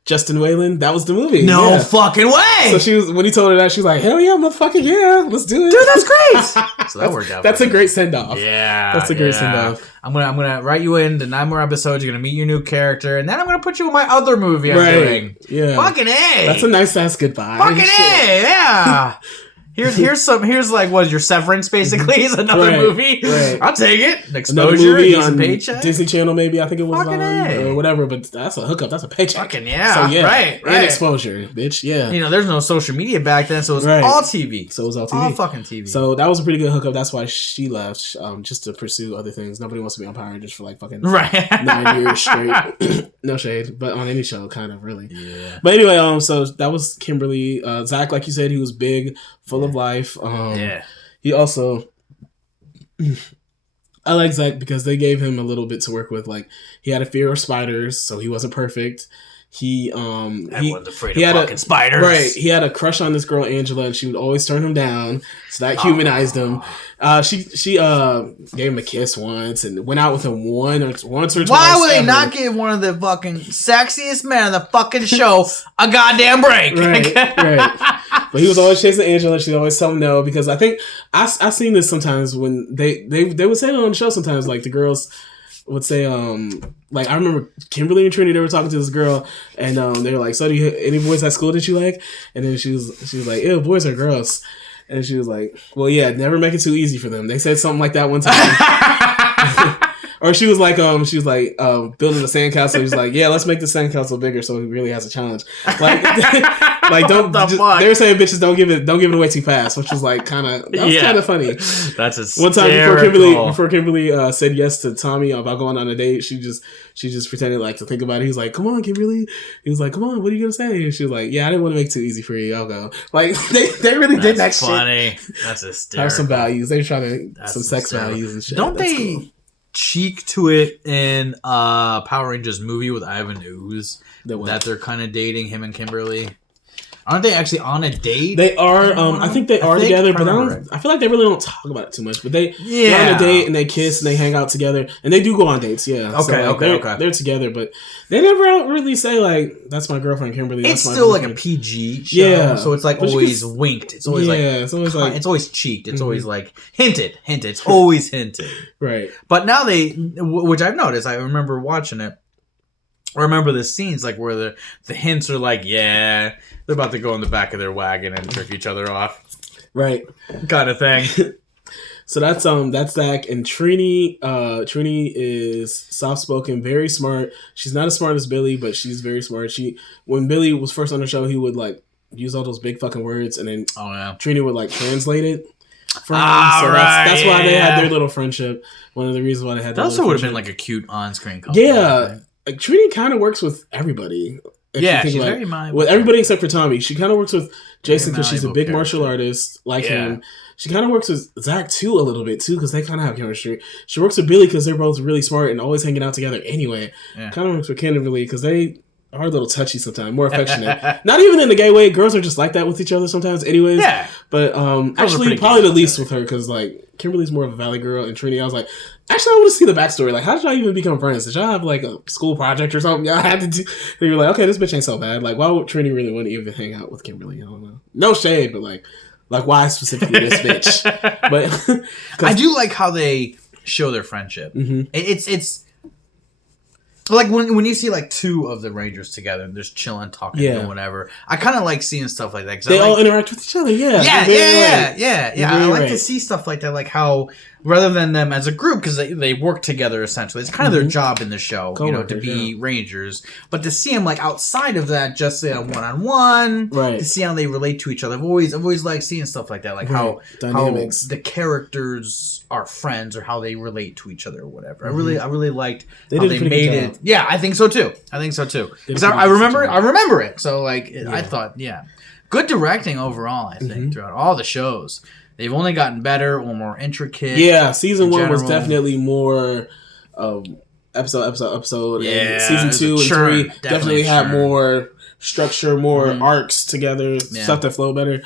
Justin Whalen. That was the movie. No fucking way. So when he told her that, she was like, hell yeah, motherfucker, yeah, let's do it. Dude, that's great. So that worked out. That's a great send off. Yeah. That's a great send off. I'm gonna write you into 9 more episodes. You're gonna meet your new character, and then I'm gonna put you in my other movie I'm doing. Yeah. Fucking A. That's a nice ass goodbye. Fucking A. Yeah. Here's like what your Severance basically is another movie. Right. I'll take it. Exposure, movie on paycheck. Disney Channel maybe I think it was fucking A. or whatever. But that's a hookup. That's a paycheck. Fucking yeah. So yeah, right. And exposure, bitch. Yeah. There's no social media back then, so it was all TV. So it was all TV. All fucking TV. So that was a pretty good hookup. That's why she left, just to pursue other things. Nobody wants to be on Power Rangers for like fucking 9 years straight. No shade, but on any show, kind of really. Yeah. But anyway, so that was Kimberly. Zach, like you said, he was big, full of life. He also, I like Zach because they gave him a little bit to work with. Like he had a fear of spiders, so he wasn't perfect. Everyone's afraid of fucking spiders. Right. He had a crush on this girl Angela, and she would always turn him down. So that humanized him. She gave him a kiss once and went out with him once or twice. Why would they not give one of the fucking sexiest men on the fucking show a goddamn break? Right. But he was always chasing Angela. She'd always tell him no because I think I've seen this sometimes when they would say it on the show sometimes like the girls would say like I remember Kimberly and Trinity, they were talking to this girl and they were like, so do you any boys at school that you like? And then she was like, ew, boys are gross. And she was like, well yeah, never make it too easy for them. They said something like that one time. Or she was like building a sandcastle. He was like, yeah, let's make the sandcastle bigger so he really has a challenge. Like don't they were saying bitches don't give it away too fast, which was like kind of funny. That's a one time before Kimberly said yes to Tommy about going on a date, she just pretended like to think about it. He was like, come on, Kimberly. He was like, come on, what are you gonna say? And she was like, yeah, I didn't want to make it too easy for you. I'll go. Like they really did that shit. Funny. That's hysterical. Have some values. They're trying to some sex values and shit. Don't they? Cool. cheek to it in Power Rangers movie with Ivan Ooze that they're kind of dating him and Kimberly. Aren't they actually on a date? They are. I think they are together, but I feel like they really don't talk about it too much. But they're on a date and they kiss and they hang out together and they do go on dates. Yeah. Okay. They're together, but they never really say like that's my girlfriend Kimberly. It's still like a PG show, yeah. So it's like always winked. It's always it's always cheeked. It's always like hinted. It's always hinted. Right. But now which I've noticed. I remember watching it. I remember the scenes like where the hints are like, yeah, they're about to go in the back of their wagon and trick each other off, right? Kind of thing. So that's Zach and Trini. Trini is soft spoken, very smart. She's not as smart as Billy, but she's very smart. When Billy was first on the show, he would like use all those big fucking words, and then Trini would like translate it for him. So that's why they had their little friendship. One of the reasons why they had that also would have been like a cute on-screen couple. Yeah. Like, Trini kind of works with everybody. Yeah, she's very mindful. With everybody except for Tommy. She kind of works with Jason because she's a big martial artist like him. She kind of works with Zach too a little bit too because they kind of have chemistry. She works with Billy because they're both really smart and always hanging out together anyway. Yeah. Kind of works with Kimberly because they are a little touchy sometimes, more affectionate. Not even in the gay way. Girls are just like that with each other sometimes anyways. Yeah. But actually probably the least with her because like Kimberly's more of a valley girl and Trini I was like, actually, I want to see the backstory. Like, how did y'all even become friends? Did y'all have, like, a school project or something y'all had to do? And you're like, okay, this bitch ain't so bad. Like, why would Trini really want to even hang out with Kimberly? I don't know. No shade, but, like why specifically this bitch? But I do like how they show their friendship. Mm-hmm. It's like when you see, like, two of the Rangers together and just chilling, talking, and whatever. I kind of like seeing stuff like that. They all interact with each other, Yeah. I like to see stuff like that, like how... Rather than them as a group, because they work together, essentially. It's kind of their job in the show, to be Rangers. But to see them, like, outside of that, just one-on-one, to see how they relate to each other. I've always liked seeing stuff like that, like how the characters are friends or how they relate to each other or whatever. Mm-hmm. I really liked how they made it. Yeah, I think so, too. Because I remember it. So, like, I thought, good directing overall, I think, throughout all the shows. They've only gotten better or more intricate. Yeah, season 1 was definitely more episode. Yeah, and season 2 and 3 definitely had more structure, more arcs together, stuff that flow better.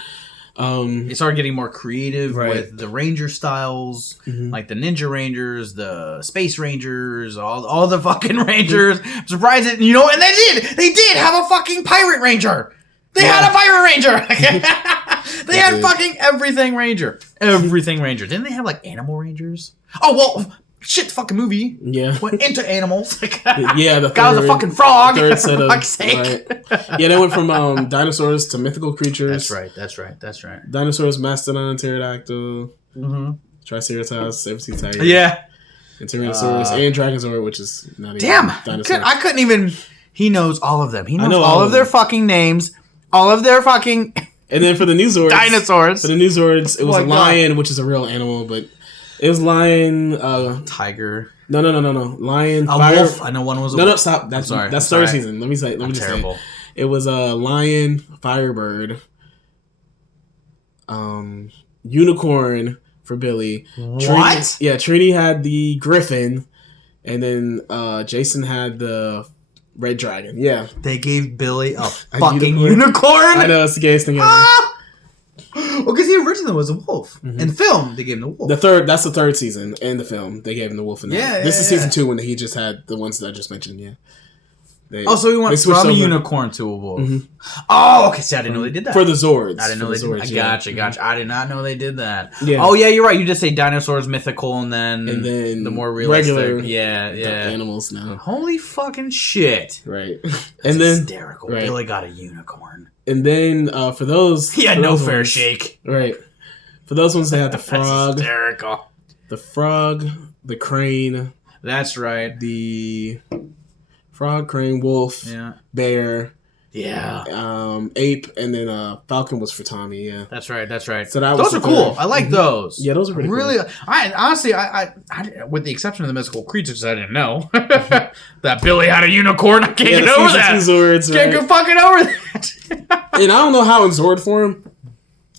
They started getting more creative with the Ranger styles, like the Ninja Rangers, the Space Rangers, all the fucking Rangers. I'm surprised and they did have a fucking Pirate Ranger. They had a Pirate Ranger. They had fucking everything Ranger. Didn't they have like Animal Rangers? Oh, well, shit, the fucking movie. Yeah. Went into animals. The guy was a fucking frog. Third set of, fuck's sake. Right. Yeah, they went from dinosaurs to mythical creatures. That's right. Dinosaurs, Mastodon, Pterodactyl, Triceratops, Saber-tooth tiger. Yeah. And Tyrannosaurus and Dragonzord, which is not even dinosaur. I couldn't even... He knows all of them. He knows all of their fucking names. All of their fucking... And then for the new Zords... Dinosaurs. For the new Zords, it was a lion, which is a real animal, but... It was lion... Tiger. No. Lion, fire... Wolf. I know one was a wolf. No, stop. That's third season. Let me just say. It was a lion, firebird, unicorn for Billy. What? Trini had the griffin, and then Jason had the... Red Dragon, yeah. They gave Billy a fucking unicorn? I know, it's the gayest thing ever. Well, because he originally was a wolf. In the film, they gave him the wolf. That's the third season in the film. They gave him the wolf in that. This is season 2 when he just had the ones that I just mentioned, So he went from a unicorn to a wolf. Oh, okay. See, I didn't know they did that. For the Zords. I didn't know they did that. Gotcha. I did not know they did that. Yeah. Oh, yeah, you're right. You just say dinosaurs, mythical, and then the more realistic. Regular animals now. Holy fucking shit. Right. That's hysterical. Right. Billy got a unicorn. And then for those... He had no fair shake. Right. For those ones, they had the frog. That's hysterical. The frog, the crane. That's right. The... Frog, crane, wolf, bear, ape, and then falcon was for Tommy. Yeah, that's right. So those are cool. I like those. Yeah, those are pretty really. Cool. I honestly, I with the exception of the mystical creatures, I didn't know that Billy had a unicorn. I can't get over that. Zords, can't get fucking over that. And I don't know how in Zord form,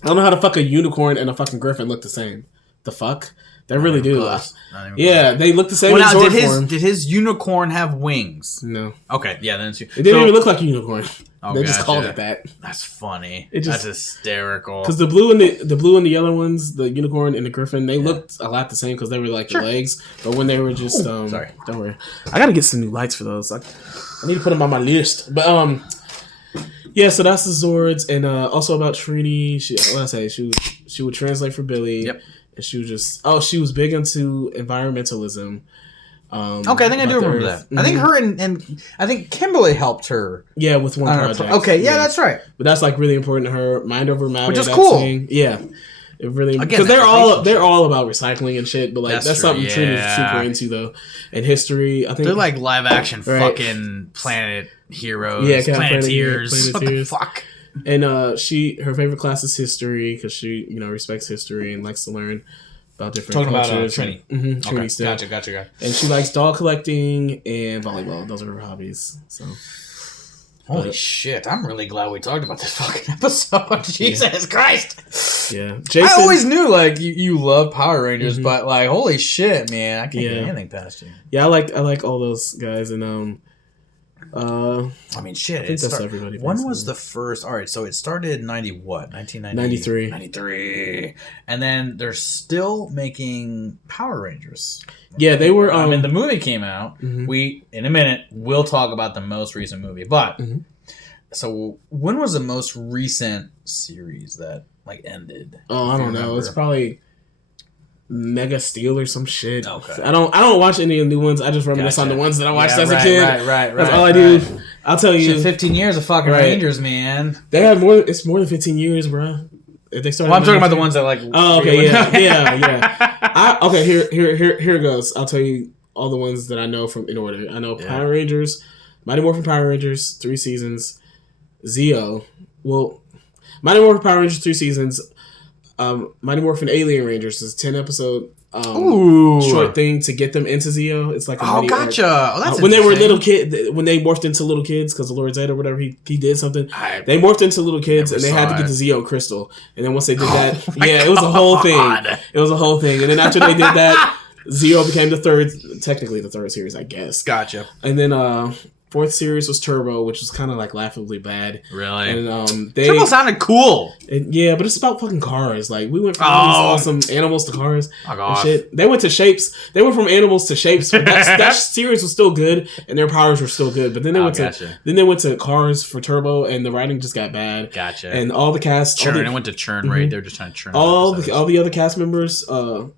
I don't know how the fuck a unicorn and a fucking griffin look the same. The fuck. They really do. Close. Yeah, they look the same Well, as now, Zord form. did his unicorn have wings? No. Okay, yeah, then it's... It didn't even look like a unicorn. Oh, they just called it that. That's funny. That's hysterical. Because the blue and the yellow ones, the unicorn and the griffin, they looked a lot the same because they were like the legs. But when they were just sorry, don't worry. I gotta get some new lights for those. I need to put them on my list. But yeah. So that's the Zords, and also about Trini. She would translate for Billy. Yep. And she was just she was big into environmentalism. Okay, I think I do remember that. Mm-hmm. I think her and I think Kimberly helped her. Yeah, with one project. Okay, yeah, that's right. But that's like really important to her. Mind over matter, which is cool. Scene. Yeah, it really because they're all about recycling and shit. But like that's something Trini's super into though. And history, I think they're like live action fucking Planet Heroes, Planeteers. What the fuck? And her favorite class is history because she respects history and likes to learn about different cultures. Trini. Trini still. Gotcha. And she likes doll collecting and volleyball. Those are her hobbies. So, holy shit! I'm really glad we talked about this fucking episode. Jesus Christ! Yeah, Jason, I always knew like you love Power Rangers, but like holy shit, man, I can't get anything past you. Yeah, I like all those guys, and I mean, shit. I think that's everybody. When was the first? All right, so it started 1993. 93. And then they're still making Power Rangers. Yeah, they were. I mean, the movie came out. Mm-hmm. We in a minute we'll talk about the most recent movie, but so when was the most recent series that like ended? Oh, I don't know. It's probably Mega Steel or some shit. Okay. I don't watch any of the new ones. I just reminisce on the ones that I watched as a kid. Right. That's all I do. I'll tell you. Shit, 15 years of fucking Rangers, man. They had more. It's more than 15 years, bro. If they started. Well, I'm talking about the ones that like. Oh, okay, yeah. Okay, here goes. I'll tell you all the ones that I know from in order. I know Power Rangers, Mighty Morphin Power Rangers, 3 seasons. Zeo, well, Mighty Morphin Power Rangers 3 seasons. Mighty Morphin Alien Rangers is a 10-episode short thing to get them into Zeo. It's like a gotcha. Oh, that's when they were little kid, when they morphed into little kids because of Lord Zed or whatever he did something. They morphed into little kids and they had to get the Zeo crystal. And then once they did that, it was a whole thing. It was a whole thing. And then after they did that, Zeo became technically the third series, I guess. Gotcha. And then 4th series was Turbo, which was kind of like laughably bad. Really? And Turbo sounded cool. Yeah, but it's about fucking cars. Like we went from all these awesome animals to cars and shit. They went to shapes. They went from animals to shapes. But that series was still good, and their powers were still good. But then they went to cars for Turbo, and the writing just got bad. Gotcha. And all the cast it went to churn, right? They were just trying to churn. All the other cast members,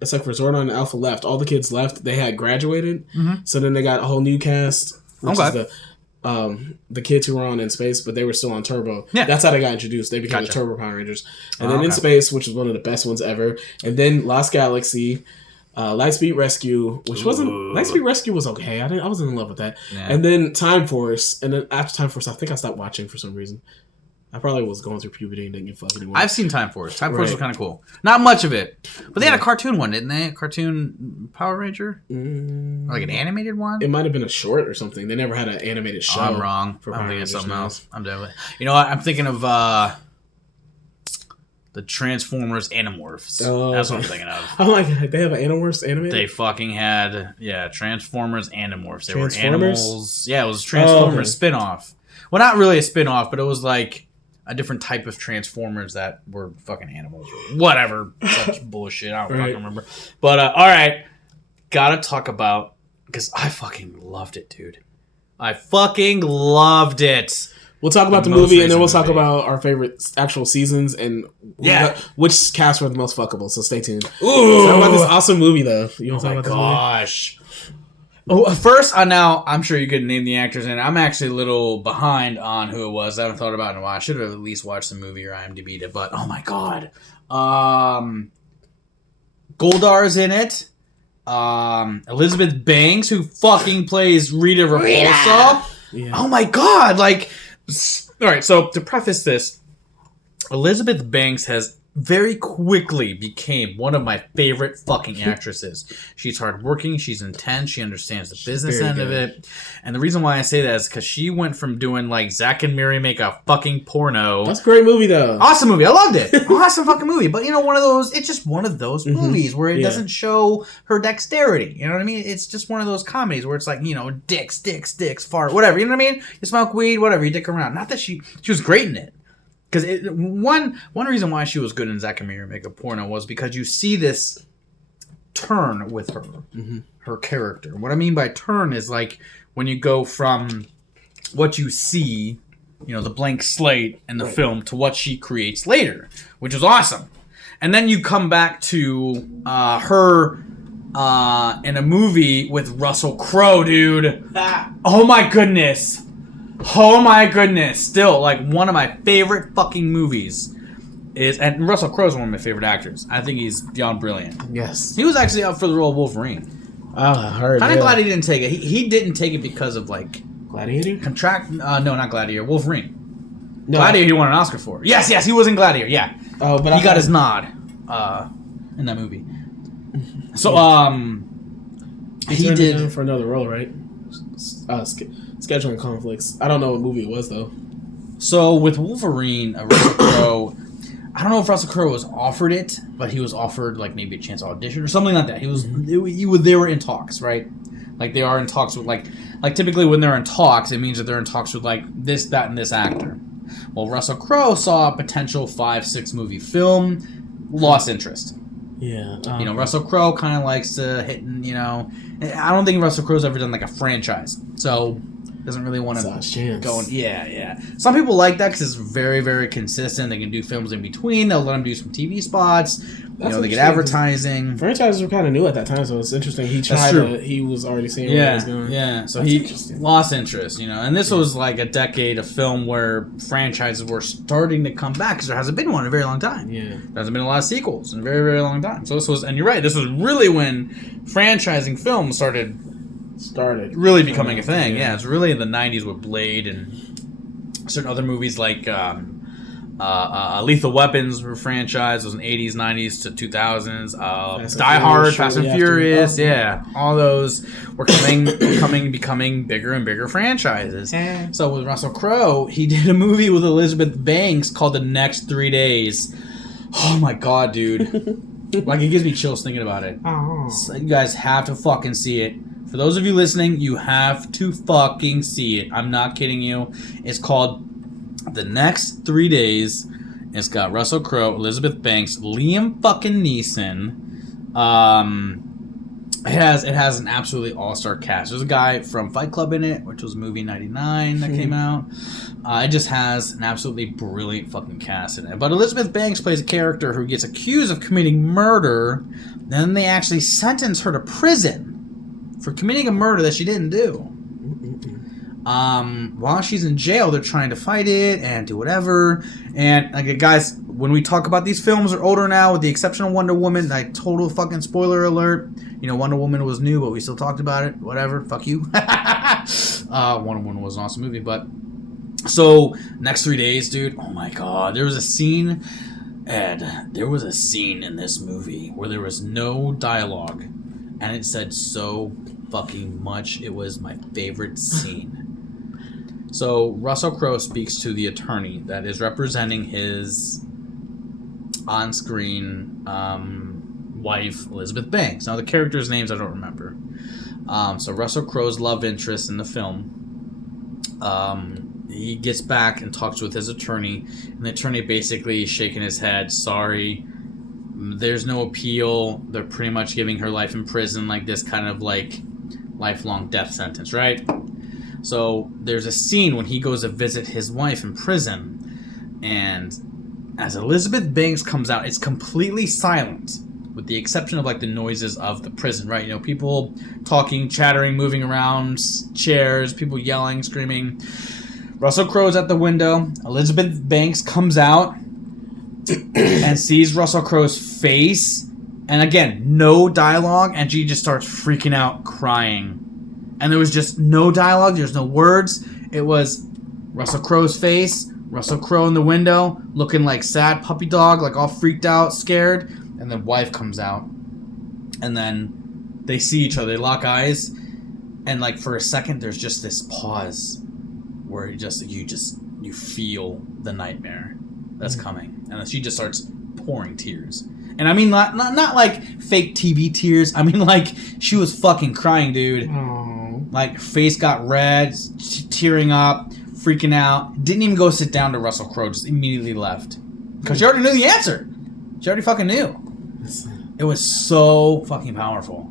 except for Zordon and Alpha, left. All the kids left. They had graduated, so then they got a whole new cast. Which is the kids who were on In Space, but they were still on Turbo. Yeah. That's how they got introduced. They became the Turbo Power Rangers. And then In Space, which was one of the best ones ever. And then Lost Galaxy, Lightspeed Rescue, which Lightspeed Rescue was okay. I wasn't in love with that. Yeah. And then Time Force. And then after Time Force, I think I stopped watching for some reason. I probably was going through puberty and didn't give a fuck anymore. I've seen Time Force. Time Force was kind of cool. Not much of it. But they had a cartoon one, didn't they? A cartoon Power Ranger? Or like an animated one? It might have been a short or something. They never had an animated show. I'm wrong. I'm thinking of something else. I'm definitely... You know what? I'm thinking of the Transformers Animorphs. That's what I'm thinking of. I'm like, they have an Animorphs animated? They fucking had, Transformers Animorphs. They were animals. Yeah, it was Transformers spinoff. Well, not really a spin-off, but it was like a different type of Transformers that were fucking animals or whatever. Such bullshit. I don't fucking remember. But, all right. Gotta talk about... Because I fucking loved it, dude. I fucking loved it. We'll talk about the movie, and then we'll talk about our favorite actual seasons and which cast were the most fuckable. So stay tuned. Ooh. Talk about this awesome movie, though. You want to talk about this movie? Oh, first, now, I'm sure you could name the actors, and I'm actually a little behind on who it was. I haven't thought about it in a while. I should have at least watched the movie or IMDb'd it, but oh my god. Goldar's in it. Elizabeth Banks, who fucking plays Rita Repulsa. Yeah. Oh my god, like... Alright, so to preface this, Elizabeth Banks has very quickly became one of my favorite fucking actresses. She's hardworking, she's intense, she understands the business end of it. And the reason why I say that is because she went from doing like Zack and Miri make a fucking porno. That's a great movie though. Awesome movie. I loved it. Awesome fucking movie. But it's just one of those movies where it doesn't show her dexterity. You know what I mean? It's just one of those comedies where it's like, dicks, fart, whatever. You know what I mean? You smoke weed, whatever, you dick around. Not that she was great in it. Because one reason why she was good in Zack and Miri Make a Porno was because you see this turn with her, her character. What I mean by turn is like when you go from what you see, the blank slate in the film to what she creates later, which is awesome. And then you come back to her in a movie with Russell Crowe, dude. Oh my goodness. Still, like, one of my favorite fucking movies is... And Russell Crowe's one of my favorite actors. I think he's beyond brilliant. Yes. He was actually up for the role of Wolverine. Oh, I heard. Kind of glad he didn't take it. He didn't take it because of, like... Gladiator? No, not Gladiator. Wolverine. No. Gladiator he won an Oscar for. Yes, he was in Gladiator, yeah. Oh, but he got his nod in that movie. So, he did... for another role, right? Scheduling conflicts. I don't know what movie it was though. So with Wolverine, Russell Crowe, I don't know if Russell Crowe was offered it, but he was offered like maybe a chance to audition or something like that. They were in talks, right? Like they are in talks with like typically when they're in talks, it means that they're in talks with like this, that, and this actor. Well, Russell Crowe saw a potential 5-6 movie film, lost interest. Yeah. Russell Crowe kind of likes to hit and, I don't think Russell Crowe's ever done like a franchise. So doesn't really want to go in. Yeah. Some people like that because it's very, very consistent. They can do films in between. They'll let them do some TV spots. They get advertising. Franchises were kind of new at that time, so it's interesting. He was already seeing where he was going. Yeah, so he lost interest, And this was like a decade of film where franchises were starting to come back because there hasn't been one in a very long time. Yeah. There hasn't been a lot of sequels in a very, very long time. So this was, and you're right, this was really when franchising films started really becoming a thing. Yeah, it's really in the 90s with Blade and certain other movies like Lethal Weapons were franchised. It was in 80s, 90s to 2000s. Die Hard, Fast and Furious, all those were becoming bigger and bigger franchises. So with Russell Crowe, he did a movie with Elizabeth Banks called The Next 3 Days. Oh my god, dude. Like, it gives me chills thinking about it. So you guys have to fucking see it. For those of you listening, you have to fucking see it. I'm not kidding you. It's called The Next 3 Days. It's got Russell Crowe, Elizabeth Banks, Liam fucking Neeson. It has an absolutely all-star cast. There's a guy from Fight Club in it, which was a movie 99 that came out. It just has an absolutely brilliant fucking cast in it. But Elizabeth Banks plays a character who gets accused of committing murder. Then they actually sentence her to prison for committing a murder that she didn't do. While she's in jail, they're trying to fight it and do whatever. And like, guys, when we talk about these films, are older now, with the exception of Wonder Woman. Like, total fucking spoiler alert. Wonder Woman was new, but we still talked about it. Whatever, fuck you. Wonder Woman was an awesome movie, but so Next 3 Days, dude. Oh my god, there was a scene, Ed. There was a scene in this movie where there was no dialogue. And it said so fucking much. It was my favorite scene. So Russell Crowe speaks to the attorney that is representing his on-screen wife, Elizabeth Banks. Now the characters' names I don't remember. So Russell Crowe's love interest in the film. He gets back and talks with his attorney, and the attorney basically is shaking his head. Sorry. There's no appeal. They're pretty much giving her life in prison, like this kind of like lifelong death sentence, right? So there's a scene when he goes to visit his wife in prison, and as Elizabeth Banks comes out, it's completely silent, with the exception of like the noises of the prison, right? People talking, chattering, moving around, chairs, people yelling, screaming. Russell Crowe's at the window. Elizabeth Banks comes out and sees Russell Crowe's face, and again, no dialogue, and she just starts freaking out, crying. And there was just no dialogue, there's no words. It was Russell Crowe's face Russell Crowe in the window, looking like sad puppy dog, like all freaked out, scared. And then wife comes out. And then they see each other, they lock eyes. And like for a second, there's just this pause where you feel the nightmare that's coming. And then she just starts pouring tears. And I mean, not like fake TV tears. I mean, like, she was fucking crying, dude. Aww. Like, face got red, tearing up, freaking out. Didn't even go sit down to Russell Crowe, just immediately left. Because she already knew the answer. She already fucking knew. It was so fucking powerful.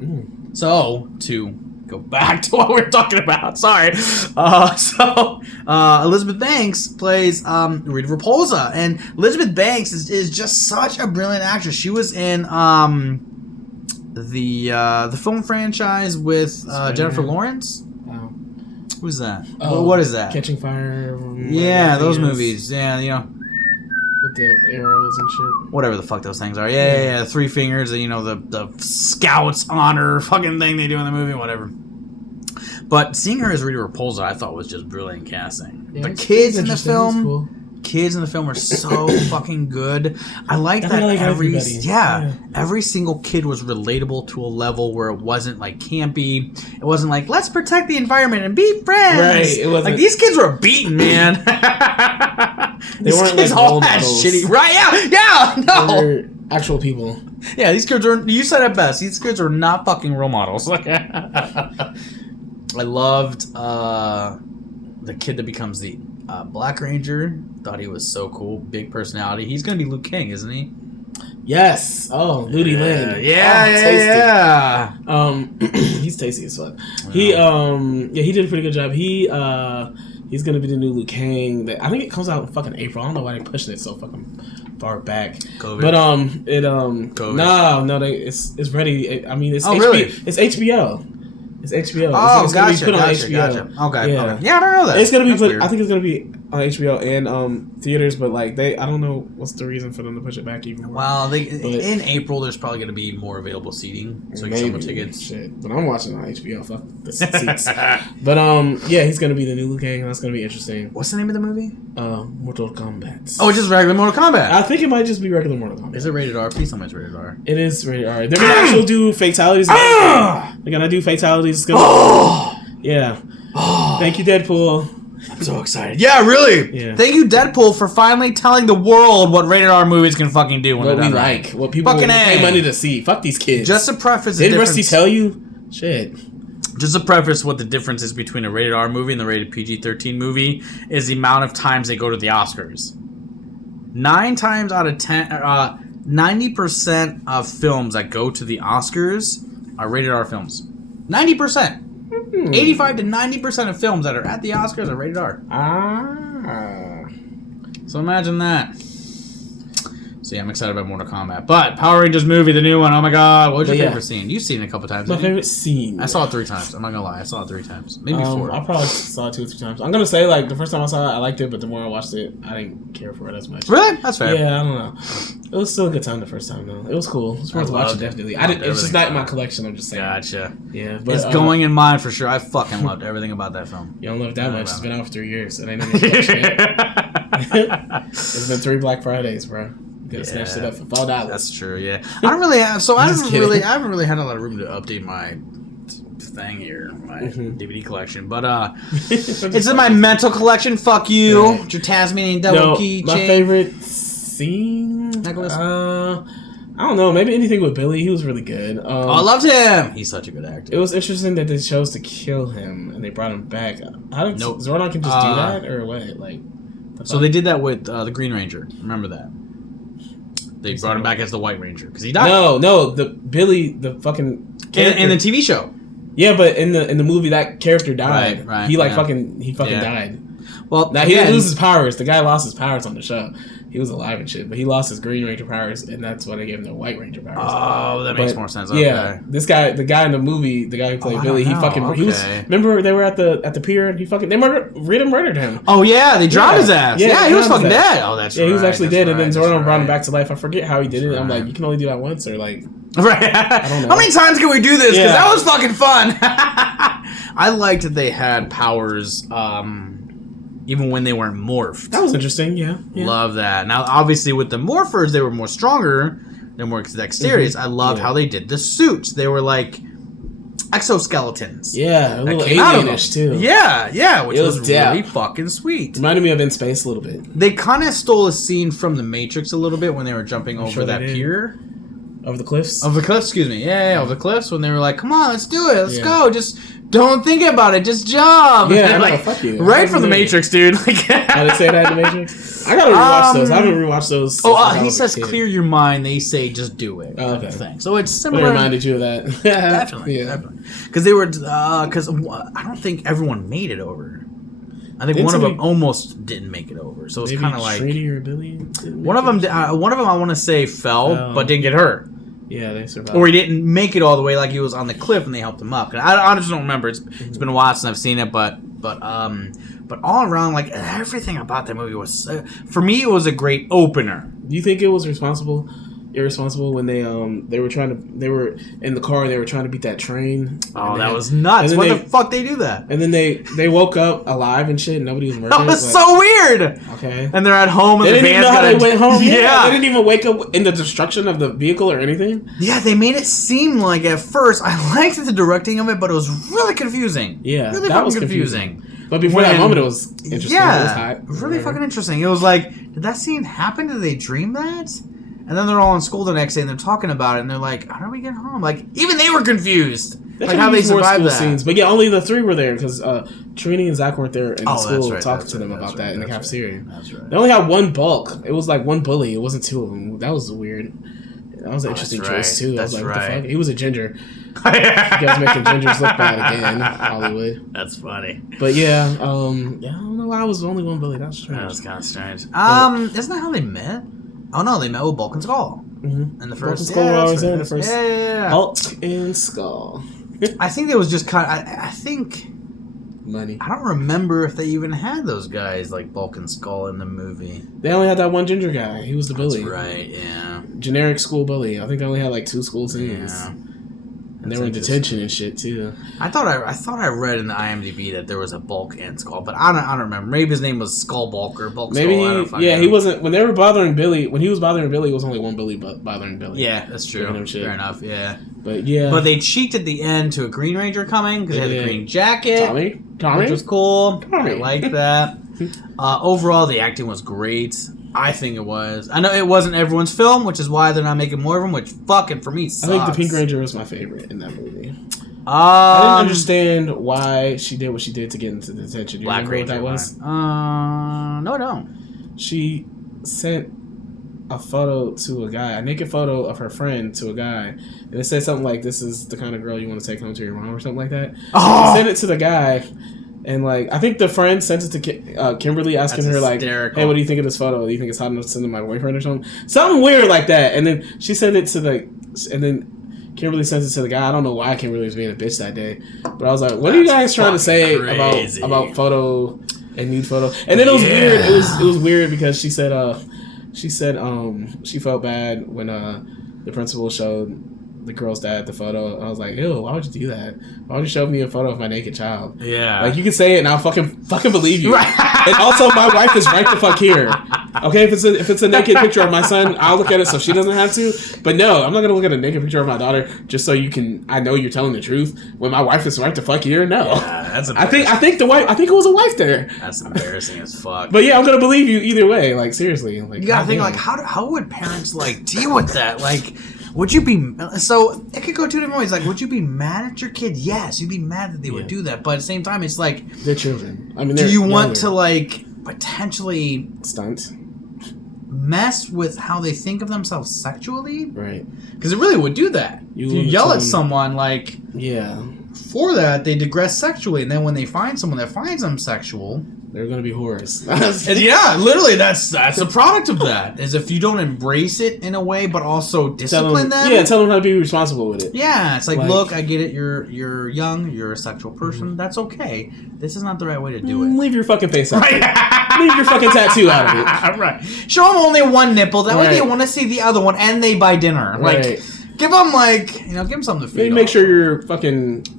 So, to go back to what we were talking about. Sorry. Elizabeth Banks plays Rita Repulsa, and Elizabeth Banks is just such a brilliant actress. She was in the film franchise with Jennifer Lawrence. Oh. Who's that? Oh, what is that? Catching Fire. Yeah, those movies. Yeah, you know. With the arrows and shit. Whatever the fuck those things are. Yeah. Three fingers, you know, the Scouts honor fucking thing they do in the movie, whatever. But seeing her as Rita Repulsa, I thought was just brilliant casting. Yeah, the kids in the film, cool. kids in the film are so fucking good. I like that every single kid was relatable to a level where it wasn't like campy. It wasn't like, let's protect the environment and be friends. Right. It wasn't like these kids were beaten, man. They weren't like all role had models. shitty. Right? Yeah. No. They were actual people. Yeah, these kids are. You said it best. These kids are not fucking role models. Like, I loved the kid that becomes the Black Ranger. Thought he was so cool. Big personality. He's gonna be Luke King, isn't he? Yes. Oh, Ludi Lin. Yeah. He's tasty as fuck. He did a pretty good job. He's gonna be the new Luke King. I think it comes out in fucking April. I don't know why they're pushing it so fucking far back. COVID. But COVID. no, it's ready. I mean, it's really? It's HBO. It's HBO. Oh, it's gotcha. Gonna be put on HBO. HBO. Okay. Yeah. Okay. Yeah, I don't know that. It's gonna be That's put. weird. I think it's gonna be on HBO and theaters, but like I don't know what's the reason for them to push it back even more. Well, in April there's probably going to be more available seating, so you can sell more tickets. Shit, but I'm watching on HBO. Fuck the seats. But yeah, he's gonna be the new Liu Kang. That's gonna be interesting. What's the name of the movie? Mortal Kombat. Oh, it's just regular Mortal Kombat. I think it might just be regular Mortal Kombat. Is it rated R? Please tell me it's rated R. It is rated R. They're gonna actually do fatalities. They're gonna do fatalities. It's gonna, yeah. Thank you, Deadpool. I'm so excited. Yeah, really. Yeah. Thank you, Deadpool, for finally telling the world what rated R movies can fucking do. When What we done like. right. What people fucking pay money to see. Fuck these kids. Just to preface, did Rusty tell you? Shit. Just to preface what the difference is between a rated R movie and the rated PG-13 movie is the amount of times they go to the Oscars. 9 times out of 10, 90% of films that go to the Oscars are rated R films. 90%. 85 to 90% of films that are at the Oscars are rated R. So imagine that. So yeah, I'm excited about Mortal Kombat. But Power Rangers movie, the new one, oh my god, what was your favorite scene? You've seen it a couple times. My favorite scene. I saw it 3 times. I'm not gonna lie, I saw it 3 times. Maybe 4. I probably saw it 2 or 3 times. I'm gonna say like the first time I saw it, I liked it, but the more I watched it, I didn't care for it as much. Really? That's fair. Yeah, I don't know. It was still a good time the first time though. It was cool. It was worth watching definitely. It's just not in my collection. I'm just saying. Gotcha. Yeah, but it's going in mine for sure. I fucking loved everything about that film. You don't love it that much. It's been out for 3 years. It ain't in your collection yet. It's been 3 Black Fridays, bro. You could have snatched it up for $4. That's true. Yeah, I don't really have. So I haven't really had a lot of room to update my thing here, my DVD collection. But it's in my mental collection. Fuck you, your Tasmanian Devil keychain. My favorite scene. Nicholas. I don't know. Maybe anything with Billy. He was really good. I loved him. He's such a good actor. It was interesting that they chose to kill him and they brought him back. Zordon can just do that or what? Like, so they did that with the Green Ranger. Remember that? They brought him back as the White Ranger because he died. No, the Billy, the fucking in the TV show. Yeah, but in the movie, that character died. Right. He fucking died. Well, now he didn't lose his powers. The guy lost his powers on the show. He was alive and shit, but he lost his Green Ranger powers, and that's why they gave him the White Ranger powers. Oh, that makes more sense. Okay. Yeah, this guy, the guy in the movie, the guy who played Billy, he was. Remember they were at the pier, and Rita murdered him. Oh yeah, they drowned his ass. Yeah, he was fucking dead. Oh, that's right. Yeah, he was actually dead, and then Zordon brought him back to life. I forget how he did it. I'm like, you can only do that once, or like. Right. I don't know. How many times can we do this? Because that was fucking fun. I liked that they had powers. even when they weren't morphed. That was interesting. Yeah. Love that. Now, obviously, with the morphers, they were more stronger. They're more dexterous. I love how they did the suits. They were like exoskeletons. Yeah, a little alienish too. Yeah, which was really fucking sweet. Reminded me of In Space a little bit. They kind of stole a scene from The Matrix a little bit when they were jumping over that pier. Over the cliffs? Over the cliffs, excuse me. Yeah, over the cliffs when they were like, come on, let's do it. Let's go. Just don't think about it. Just jump. Yeah, like, fuck you. Right from The Matrix, dude. Like, how they say that in The Matrix? I gotta rewatch those. I haven't rewatched those. He says clear your mind. They say just do it. Okay. Thing. So it's similar. What reminded you of that? Definitely. Because they were, because I don't think everyone made it over. I think one of them almost didn't make it over. So it's kind of like Trini or Billy. One of them I want to say fell, but didn't get hurt. Yeah, they survived. Or he didn't make it all the way, like he was on the cliff and they helped him up. I just don't remember. It's been a while since I've seen it, but all around, like everything about that movie was, for me, it was a great opener. Do you think it was irresponsible when they were in the car and they were trying to beat that train? Oh, that was nuts! Why the fuck they do that? And then they woke up alive and shit. And nobody was murdered. That was so weird. Okay. And they're at home and they didn't even know how they went home. Yeah, they didn't even wake up in the destruction of the vehicle or anything. Yeah, they made it seem like at first I liked the directing of it, but it was really confusing. Yeah, really that was confusing. But before that moment, it was interesting. Yeah, it was hot. Really fucking interesting. It was like, did that scene happen? Did they dream that? And then they're all in school the next day and they're talking about it and they're like, how do we get home? Like, even they were confused. Like, how they survived that. Scenes. But yeah, only the three were there because Trini and Zach weren't there in the school talking to them about that in the cafeteria. That's right. They only had one bulk. It was like one bully. It wasn't two of them. That was weird. That was an interesting choice, too. I was like, what the fuck? He was a ginger. You guys making gingers look bad again, Hollywood. That's funny. But yeah, I don't know why I was the only one bully. That's strange. That was kind of strange. Isn't that how they met? Oh no, they met with Bulk and Skull. Mm-hmm. In the first. Bulk and Skull were always there in the first. Yeah. Bulk and Skull. I think it was just kind of. I think. Money. I don't remember if they even had those guys like Bulk and Skull in the movie. They only had that one ginger guy. He was the bully. That's right. Yeah. Generic school bully. I think they only had like 2 school scenes. Yeah. And they were in detention and shit too. I thought I read in the IMDb that there was a Bulk and Skull, but I don't remember. Maybe his name was Skull Bulk or Bulk Maybe Skull. I don't yeah, he wasn't when they were bothering Billy. When he was bothering Billy, it was only one bully bothering Billy. Yeah, that's true. Fair enough. Yeah, but they cheeked at the end to a Green Ranger coming because he had the green jacket. Tommy, which was cool. Tommy. I like that. Overall, the acting was great. I think it was. I know it wasn't everyone's film, which is why they're not making more of them, which fucking for me sucks. I think the Pink Ranger was my favorite in that movie. I didn't understand why she did what she did to get into detention. Do you Black remember Ranger what that was? No, I don't. She sent a photo to a guy, a naked photo of her friend to a guy, and it said something like, "This is the kind of girl you want to take home to your mom," or something like that. Oh! She sent it to the guy. And, like, I think the friend sent it to Kimberly asking her, like, hey, what do you think of this photo? Do you think it's hot enough to send to my boyfriend or something? Something weird like that. And then she sent it to and then Kimberly sent it to the guy. I don't know why Kimberly was being a bitch that day. But I was like, what are you guys trying to say about photo and nude photo? And then it was weird. It was weird because she said she felt bad when the principal showed the girl's dad the photo. I was like, ew, why would you do that? Why would you show me a photo of my naked child? Yeah. Like, you can say it and I'll fucking believe you. And also, my wife is right the fuck here. Okay, if it's a naked picture of my son, I'll look at it so she doesn't have to. But no, I'm not gonna look at a naked picture of my daughter just so I know you're telling the truth. When my wife is right the fuck here, no. Yeah, that's embarrassing. I think it was a wife there. That's embarrassing as fuck. But yeah, I'm gonna believe you either way. Like, seriously. Like, you gotta think, like, how would parents, like, deal with that? Like, would you be... So, it could go two different ways. Like, would you be mad at your kid? Yes, you'd be mad that they would do that. But at the same time, it's like... They're children. I mean, do you want to, like, potentially... Stunt? Mess with how they think of themselves sexually? Right. Because it really would do that. If you yell at someone, like... Yeah. For that, they digress sexually. And then when they find someone that finds them sexual... They're gonna be whores. And yeah, literally, that's a product of that. Is if you don't embrace it in a way, but also discipline them. Yeah, tell them how to be responsible with it. Yeah, it's like, look, I get it. You're young. You're a sexual person. Mm-hmm. That's okay. This is not the right way to do it. Leave your fucking face out. Right. Leave your fucking tattoo out of it. Right. Show them only one nipple. That way they want to see the other one, and they buy dinner. Right. Like, give them give them something to feed. Make sure you're fucking.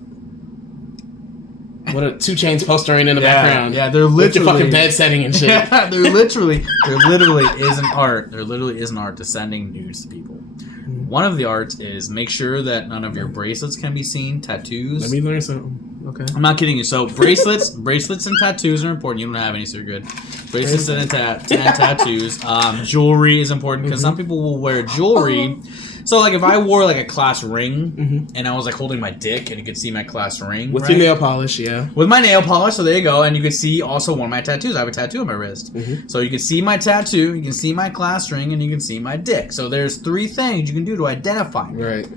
What a 2 Chainz postering in the background. Yeah, they're literally with your fucking bed setting and shit. Yeah, there literally is an art. There literally is an art to sending nudes to people. One of the arts is make sure that none of your bracelets can be seen, tattoos. Let me learn something. Okay. I'm not kidding you. So bracelets and tattoos are important. You don't have any, so you're good. Bracelets and tattoos. Jewelry is important because some people will wear jewelry. So like if I wore like a class ring and I was like holding my dick and you could see my class ring with your nail polish, yeah. With my nail polish, so there you go, and you could see also one of my tattoos. I have a tattoo on my wrist, so you can see my tattoo, you can see my class ring, and you can see my dick. So there's 3 things you can do to identify me. Right.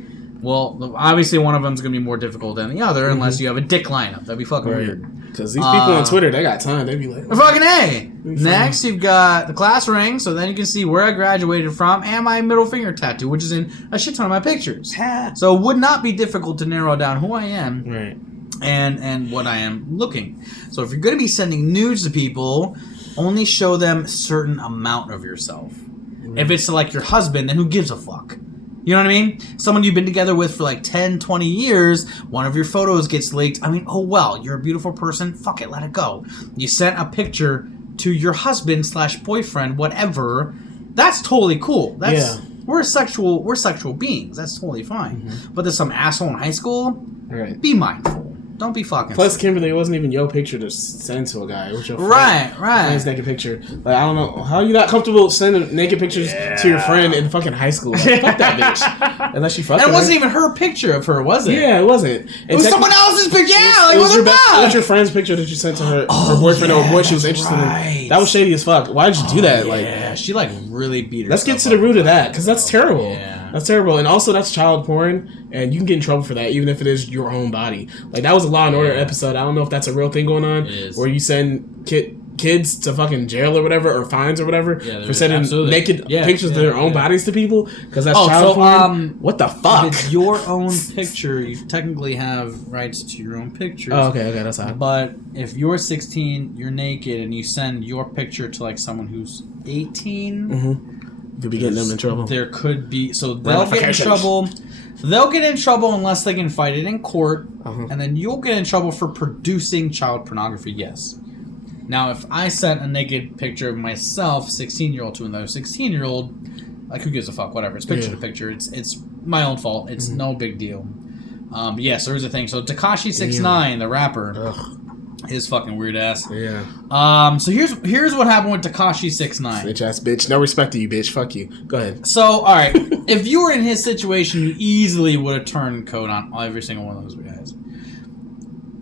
Well, obviously one of them is gonna be more difficult than the other unless you have a dick lineup. That'd be fucking weird. Because these people on Twitter, they got time. They be like, fucking A. Next, you've got the class ring, so then you can see where I graduated from, and my middle finger tattoo, which is in a shit ton of my pictures. So it would not be difficult to narrow down who I am and what I am looking. So if you're going to be sending nudes to people, only show them a certain amount of yourself. If it's like your husband, then who gives a fuck? You know what I mean? Someone you've been together with for like 10, 20 years, one of your photos gets leaked. I mean, oh well, you're a beautiful person. Fuck it, let it go. You sent a picture to your husband / boyfriend, whatever. That's totally cool. That's we're sexual beings. That's totally fine. But there's some asshole in high school. Be mindful. Don't be fucking. Plus, Kimberly, it wasn't even your picture to send to a guy. It was your friend. Right. His naked picture. Like, I don't know. How are you not comfortable sending naked pictures to your friend in fucking high school? Like, fuck that bitch. Unless she fucked And it wasn't even her picture of her, was it? Yeah, it wasn't. It was someone else's picture. Yeah, like, it what the fuck? It was your friend's picture that you sent to her boyfriend or a boy she was interested in. That was shady as fuck. Why did you do that? Like, she like really beat herself. Let's get to the root of that, because that's terrible. Yeah. That's terrible. And also, that's child porn, and you can get in trouble for that, even if it is your own body. Like, that was a Law & Order episode. I don't know if that's a real thing going on, where you send kids to fucking jail or whatever, or fines or whatever, for sending naked pictures of their own bodies to people, because that's child porn. What the fuck? If it's your own picture, you technically have rights to your own pictures. Oh, okay, that's fine. But if you're 16, you're naked, and you send your picture to like someone who's 18... You could be getting them in trouble. There could be... So they'll get in trouble. They'll get in trouble unless they can fight it in court. And then you'll get in trouble for producing child pornography, yes. Now, if I sent a naked picture of myself, 16-year-old, to another 16-year-old, like, who gives a fuck? Whatever. It's picture to picture. It's my own fault. It's no big deal. But yeah, so here's the thing. So Tekashi 6ix9ine, the rapper... His fucking weird ass. Yeah. So here's what happened with Tekashi 6ix9ine. Bitch ass bitch. No respect to you, bitch. Fuck you. Go ahead. So, alright. If you were in his situation, you easily would have turned code on every single one of those guys.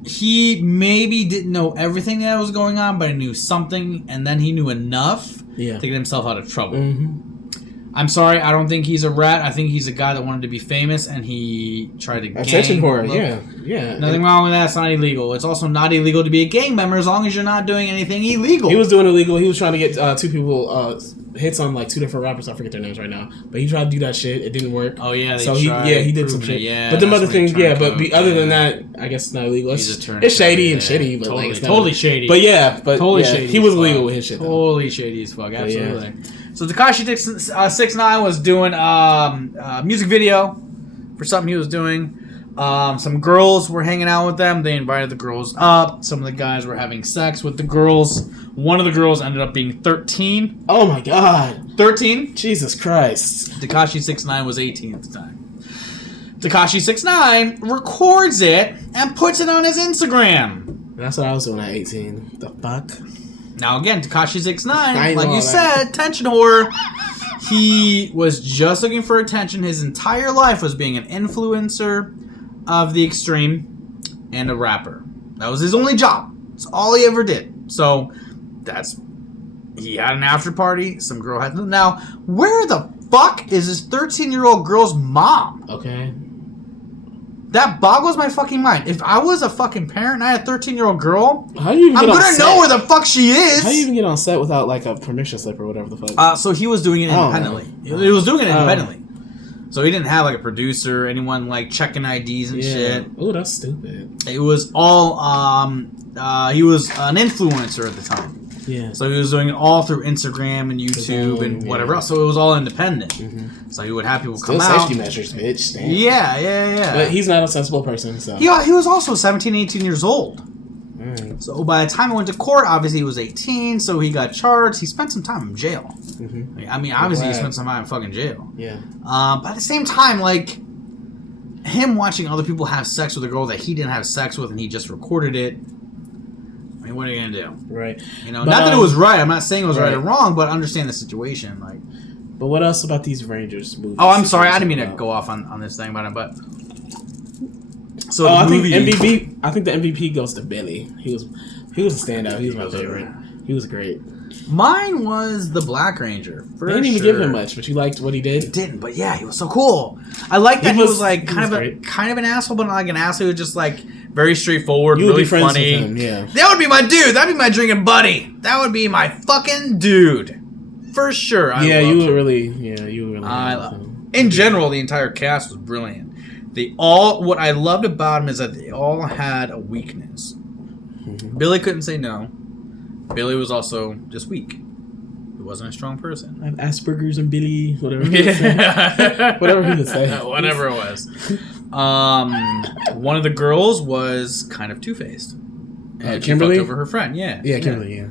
He maybe didn't know everything that was going on, but he knew something, and then he knew enough to get himself out of trouble. I'm sorry, I don't think he's a rat. I think he's a guy that wanted to be famous, and he tried to attention whore. Yeah. Nothing wrong with that. It's not illegal. It's also not illegal to be a gang member as long as you're not doing anything illegal. He was doing illegal. He was trying to get 2 people hits on like 2 different rappers. I forget their names right now, but he tried to do that shit. It didn't work. Oh yeah, he did some shit. But the other things, other than that, I guess it's not illegal. It's shady and shitty, but totally, like it's totally shady. But totally shady. He was illegal with his shit. Totally shady as fuck. Absolutely. So Tekashi 6ix9ine was doing a music video for something he was doing. Some girls were hanging out with them. They invited the girls up. Some of the guys were having sex with the girls. One of the girls ended up being 13. Oh my god. 13? Jesus Christ. Tekashi 6ix9ine was 18 at the time. Tekashi 6ix9ine records it and puts it on his Instagram. That's what I was doing at 18. The fuck? Now again, Tekashi 6ix9ine, like you said, attention whore. He was just looking for attention. His entire life was being an influencer of the extreme and a rapper. That was his only job. That's all he ever did. So he had an after party. Some girl had... Now, where the fuck is this 13-year-old girl's mom? Okay. That boggles my fucking mind. If I was a fucking parent and I had a 13-year-old girl, I'm gonna know where the fuck she is. How do you even get on set without like a permission slip or whatever the fuck? So he was doing it independently. He was doing it independently. So he didn't have like a producer, anyone like checking IDs and shit. Oh, that's stupid. It was all he was an influencer at the time. Yeah. So he was doing it all through Instagram and YouTube and whatever else. So it was all independent. So he would have people come out. Safety measures, bitch. Damn. Yeah. But he's not a sensible person, so. Yeah, he was also 17, 18 years old. Right. So by the time he went to court, obviously he was 18, so he got charged. He spent some time in jail. Mm-hmm. I mean, obviously he spent some time in fucking jail. Yeah. But at the same time, like, him watching other people have sex with a girl that he didn't have sex with and he just recorded it. I mean, what are you gonna do? Right. You know, not that it was right. I'm not saying it was right or wrong, but understand the situation. Like, but what else about these Rangers movies? Oh, I'm sorry. I didn't mean to go off on this thing about it, but so I think MVP. I think the MVP goes to Billy. He was a standout. He was my favorite. He was great. Mine was the Black Ranger. They didn't even give him much, but you liked what he did. Didn't, but yeah, he was so cool. I liked that he was like kind of an asshole, but not like an asshole. He was just like very straightforward, you would really be friends funny. with him, yeah. That would be my dude. That'd be my drinking buddy. That would be my fucking dude. For sure. You would really. In general, the entire cast was brilliant. What I loved about them is that they all had a weakness. Mm-hmm. Billy couldn't say no. Billy was also just weak. He wasn't a strong person. I have Asperger's and Billy, whatever. Whatever he would say. Whatever it was. One of the girls was kind of two-faced. And Kimberly? She fucked over her friend. Yeah. Yeah, Kimberly. Yeah.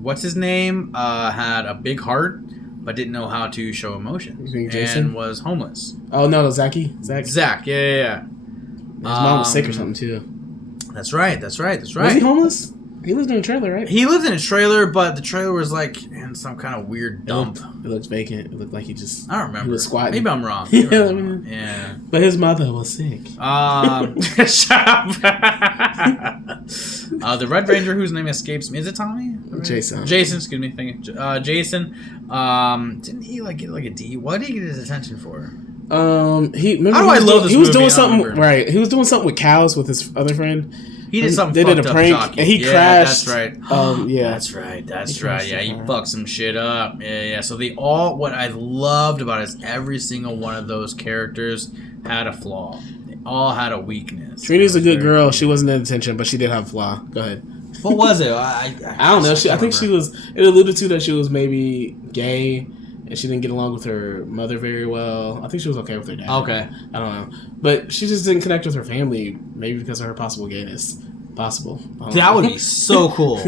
What's his name? Had a big heart, but didn't know how to show emotions. And was homeless. Oh no, Zach. Yeah. His mom was sick or something too. That's right. Was he homeless? He lived in a trailer, right? He lived in a trailer, but the trailer was like in some kind of weird dump. It looked vacant. It looked like I don't remember. He was squatting. Maybe I'm wrong. Yeah. But his mother was sick. Shut up. The Red Ranger, whose name escapes me, is it Tommy? Jason. Excuse me. Thank you. Jason. Didn't he like get like a D? What did he get his attention for? He was doing something right. He was doing something with cows with his other friend. He did something. They did a prank, and he crashed. That's right. That's right. Yeah, he fucked some shit up. Yeah. So what I loved about it is every single one of those characters had a flaw. They all had a weakness. Trini's a good girl. She wasn't in attention, but she did have a flaw. Go ahead. What was it? I don't know. I think she was. It alluded to that she was maybe gay. And she didn't get along with her mother very well. I think she was okay with her dad. Okay. I don't know. But she just didn't connect with her family, maybe because of her possible gayness. Possible. That would be so cool.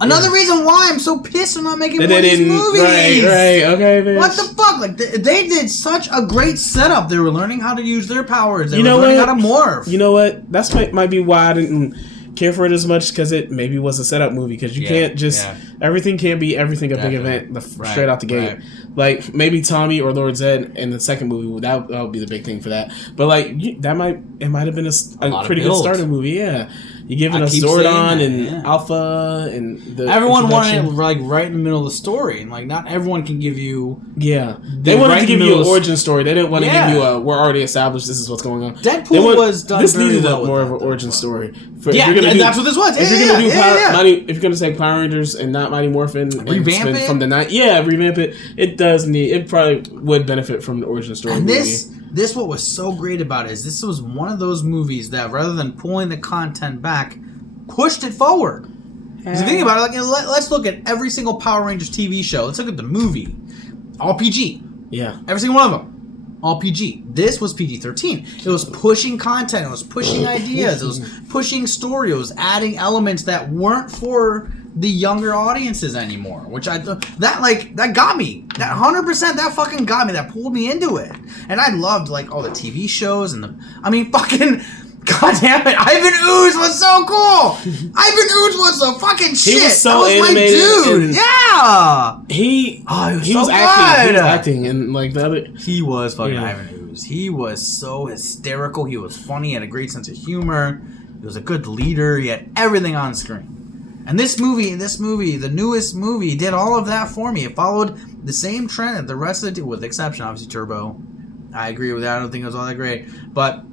Another reason why I'm so pissed I'm not making more of these movies. Right. Okay, bitch. What the fuck? Like, they did such a great setup. They were learning how to use their powers. They were learning how to morph. You know what? That's might be why I didn't care for it as much, because it maybe was a setup movie, because you can't just everything can't be everything a big event straight out the gate. Like maybe Tommy or Lord Zed in the second movie, that would be the big thing for that. But like it might have been a pretty good starter movie. Yeah, you giving us Zordon and Alpha and everyone wanted it like right in the middle of the story, and like not everyone can give you. Yeah, they wanted to give you an origin story. They didn't want to give you we're already established. This is what's going on. Deadpool was done. This needed well more of an origin story. That's what this was. If you're gonna do if you're gonna say Power Rangers and not Mighty Morphin, revamp it from the night. Yeah, revamp it. It does need. It probably would benefit from the origin story. And this what was so great about it is this was one of those movies that rather than pulling the content back, pushed it forward. Because if you think about it, like let's look at every single Power Rangers TV show. Let's look at the movie, all PG. Yeah, every single one of them. All PG. This was PG-13. It was pushing content. It was pushing ideas. It was pushing story. It was adding elements that weren't for the younger audiences anymore. Which that got me. That 100%. That fucking got me. That pulled me into it. And I loved like all the TV shows and fucking. God damn it! Ivan Ooze was so cool. Ivan Ooze was the fucking shit. He was so that was animated. My dude. Yeah. He was so acting. He was acting, and like the other. He was fucking Ivan Ooze. He was so hysterical. He was funny. He had a great sense of humor. He was a good leader. He had everything on screen. And this movie, the newest movie, did all of that for me. It followed the same trend that the rest of it, with the exception, obviously, Turbo. I agree with that. I don't think it was all that great, but.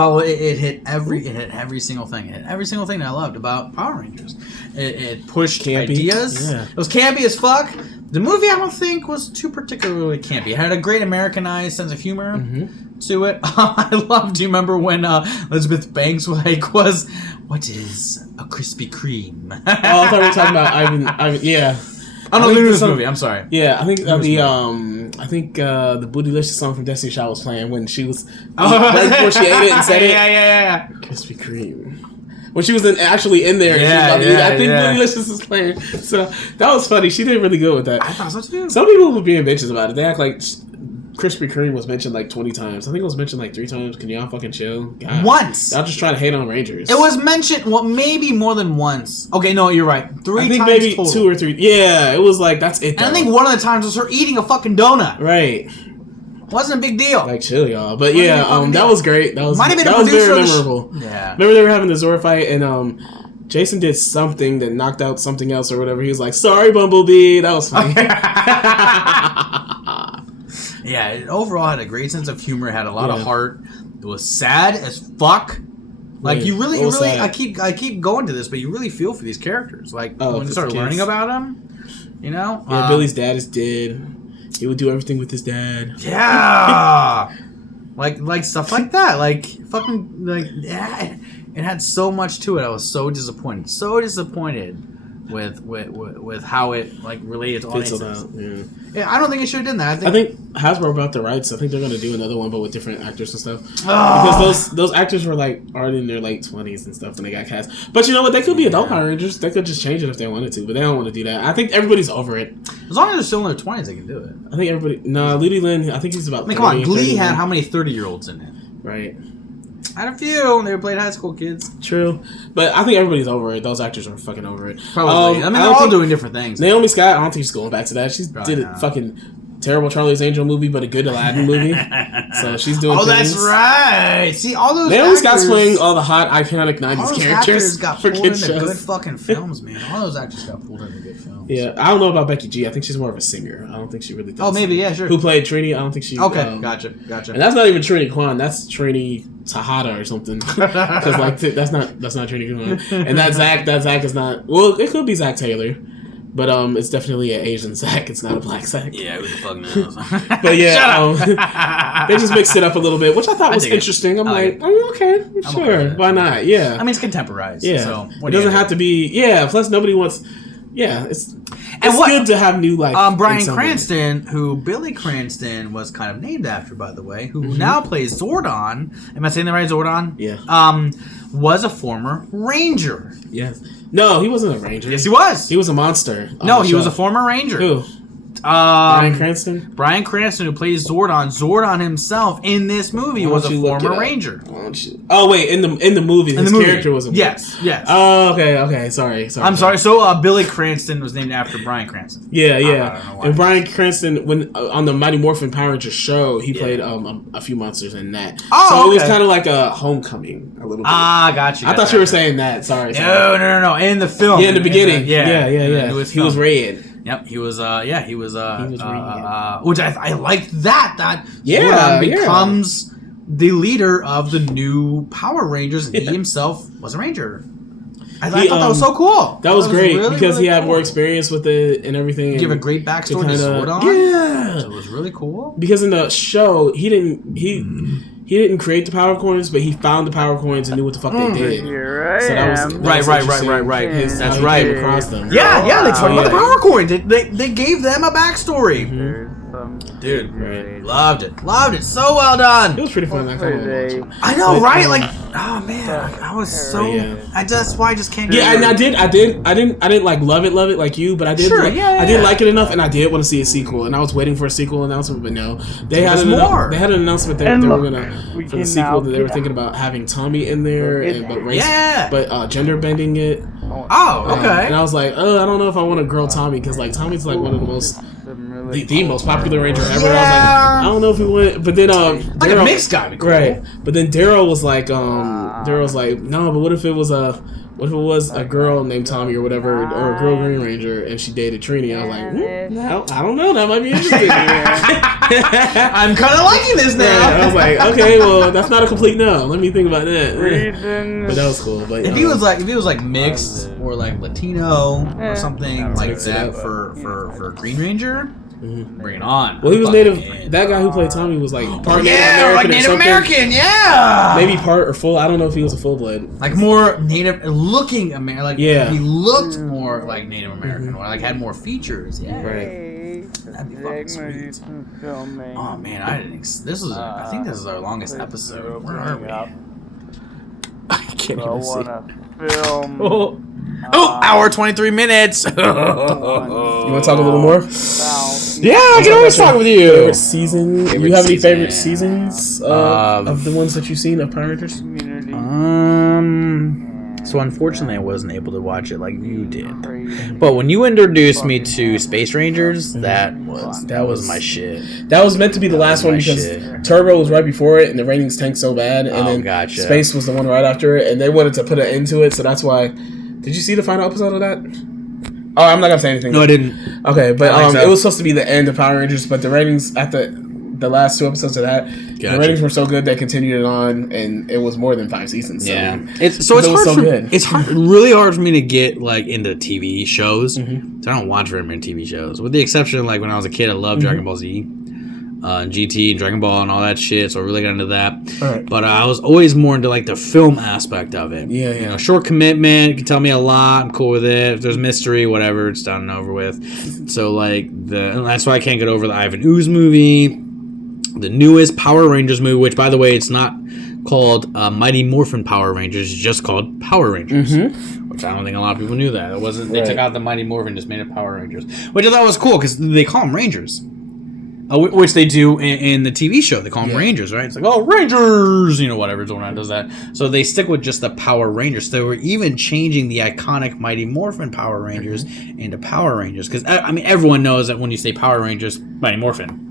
It hit every single thing. It hit every single thing that I loved about Power Rangers. It pushed ideas. Yeah. It was campy as fuck. The movie I don't think was too particularly campy. It had a great Americanized sense of humor to it. I loved. Do you remember when Elizabeth Banks was, what is a Krispy Kreme? I thought we were talking about Ivan. Yeah. I don't know this movie. I'm sorry. Yeah, I think the Bootylicious song from Destiny Child was playing when she was right before she ate it and said it. Yeah. Krispy Kreme. when she was actually in there. Yeah, and she was about to eat. I think Bootylicious is playing. So that was funny. She did really good with that. I thought so too. Some people were being bitches about it. They act like Krispy Kreme was mentioned like 20 times. I think it was mentioned like 3 times. Can y'all fucking chill? God. Once. Y'all just trying to hate on Rangers. It was mentioned, well, maybe more than once. Okay, no, you're right. 3 I think times maybe total. 2 or 3. Yeah, it was like, that's it though. And I think one of the times was her eating a fucking donut. Right. Wasn't a big deal. Like, chill, y'all. But yeah, that was great. That was, Might have been that was very memorable. Yeah. Remember they were having the Zora fight and Jason did something that knocked out something else or whatever. He was like, sorry, Bumblebee. That was funny. Yeah, it overall had a great sense of humor. It had a lot of heart. It was sad as fuck. Like you really, I keep going to this, but you really feel for these characters. Like when you start learning about them, you know. Yeah, Billy's dad is dead. He would do everything with his dad. Yeah, like stuff like that. Like fucking yeah. It had so much to it. I was so disappointed. So disappointed with how it like related to audiences. Yeah, I don't think it should have done that. I think Hasbro bought the rights. I think they're gonna do another one, but with different actors and stuff. Because those actors were like already in their late 20s and stuff when they got cast. But you know what? They could be adult Power Rangers. They could just change it if they wanted to, but they don't want to do that. I think everybody's over it. As long as they're still in their 20s, they can do it. I think everybody. No, Ludi Lin. I think he's about. I mean, come on. Glee had how many 30-year-olds in it? Right. I had a few. They played high school kids. True, but I think everybody's over it. Those actors are fucking over it. Probably. I mean, they're all doing different things. Naomi Scott, I don't think she's going back to that. She did a fucking terrible Charlie's Angel movie, but a good Aladdin movie. So she's doing. Oh, things. That's right. See, all those. Naomi Scott's playing all the hot, iconic '90s all those characters. Actors got pulled into good fucking films, man. All those actors got pulled into good films. Yeah, I don't know about Becky G. I think she's more of a singer. I don't think she really does. Oh, maybe, yeah, sure. Who played Trini? I don't think she... Okay, gotcha. And that's not even Trini Kwan. That's Trini Tahada or something. Because, like, that's not Trini Kwan. And that Zach is not... Well, it could be Zach Taylor. But it's definitely an Asian Zach. It's not a black Zach. Yeah, who the fuck knows? But yeah, they just mixed it up a little bit, which I thought was interesting. I'm like, okay, sure. Why not? Yeah. I mean, it's contemporized. Yeah. So it doesn't have to be... Yeah, plus nobody wants... Yeah, it's good to have new life. Bryan Cranston, who Billy Cranston was kind of named after, by the way, who now plays Zordon. Am I saying that right, Zordon? Yeah. Was a former Ranger. Yes. No, he wasn't a Ranger. Yes, he was. He was a monster. No, he was a former Ranger. Who? Bryan Cranston? Bryan Cranston, who plays Zordon. Zordon himself in this movie was a former Ranger. Oh wait, in the movie, his character was a yes. Oh, okay. Sorry. I'm sorry. So Billy Cranston was named after Bryan Cranston. Yeah. And Bryan Cranston, when on the Mighty Morphin Power Rangers show, he played a few monsters in that. Oh, so it was kind of like a homecoming, a little bit. Got you. I thought you were saying that. Sorry. No. In the film. Yeah, in the beginning. Yeah. He was red. Yep, he was which I liked that Zordon becomes the leader of the new Power Rangers, and he himself was a Ranger. I thought that was so cool. That was great really, because he had more experience with it and everything. Give a great backstory to Zordon. Yeah, so it was really cool. Because in the show, he didn't create the power coins, but he found the power coins and knew what the fuck they did. So that was right. That's right. Came across them. Yeah. They talked about the power coins. They gave them a backstory. Dude, loved it. So well done. It was pretty fun. I know, right? Like, oh man, I was so. That's why I just can't. Yeah, and I didn't like love it like you, but I did. Sure, I did like it enough, and I did want to see a sequel, and I was waiting for a sequel announcement, but no, they had more. They had an announcement that they were gonna for the sequel that they were thinking about having Tommy in there, but gender bending it. Oh, okay. And I was like, I don't know if I want a girl Tommy because like Tommy's like one of the most. The most popular Ranger ever. Yeah. I was like, I don't know if we went, but then like a mixed guy, cool. Right? But then Daryl was like, no, but what if it was a girl named Tommy or whatever, or a girl Green Ranger, and she dated Trini? I was like, no, I don't know, that might be interesting. I'm kind of liking this now. Yeah, I was like, okay, well, that's not a complete no. Let me think about that. But that was cool. But if he was like mixed or like Latino or something like that for Green Ranger. Bring it on. Well, he was native. That guy who played Tommy was like part Native American, yeah. Maybe part or full. I don't know if he was a full blood. Like more Native looking American. Like he looked more like Native American or like had more features. Yeah. Right. That'd be fucking sweet. Oh man, I think this is our longest episode. Where are we? can't I even see. want to film. Hour 23 minutes. You want to talk a little more? Yeah, I can always talk with you. Favorite season? Favorite You have any season. favorite seasons of the ones that you've seen of Power Rangers? Community. So unfortunately, I wasn't able to watch it like you did. But when you introduced me to Space Rangers, that was my shit. That was meant to be the last one my because shit. Turbo was right before it, and the ratings tanked so bad, and then gotcha. Space was the one right after it, and they wanted to put an end to it, so that's why. Did you see the final episode of that? Oh, I'm not gonna say anything. No, I didn't. Okay, but so. it was supposed to be the end of Power Rangers, but the ratings at the last 2 episodes of that, the ratings were so good they continued it on, and it was more than 5 seasons. So. Yeah, it's hard. Good. It's really hard for me to get like into TV shows. So I don't watch very many TV shows, with the exception of like when I was a kid, I loved Dragon Ball Z, GT, and Dragon Ball, and all that shit. So I really got into that. Right. But I was always more into like the film aspect of it. Yeah. You know, short commitment. You can tell me a lot. I'm cool with it. If there's mystery, whatever, it's done and over with. So like and that's why I can't get over the Ivan Ooze movie. The newest Power Rangers movie, which, by the way, it's not called Mighty Morphin Power Rangers. It's just called Power Rangers, which I don't think a lot of people knew that. It wasn't. They took out the Mighty Morphin, just made it Power Rangers, which I thought was cool because they call them Rangers, which they do in the TV show. They call them Rangers, right? It's like, oh, Rangers, whatever. Zoran does that. So they stick with just the Power Rangers. They were even changing the iconic Mighty Morphin Power Rangers into Power Rangers because I mean everyone knows that when you say Power Rangers, Mighty Morphin.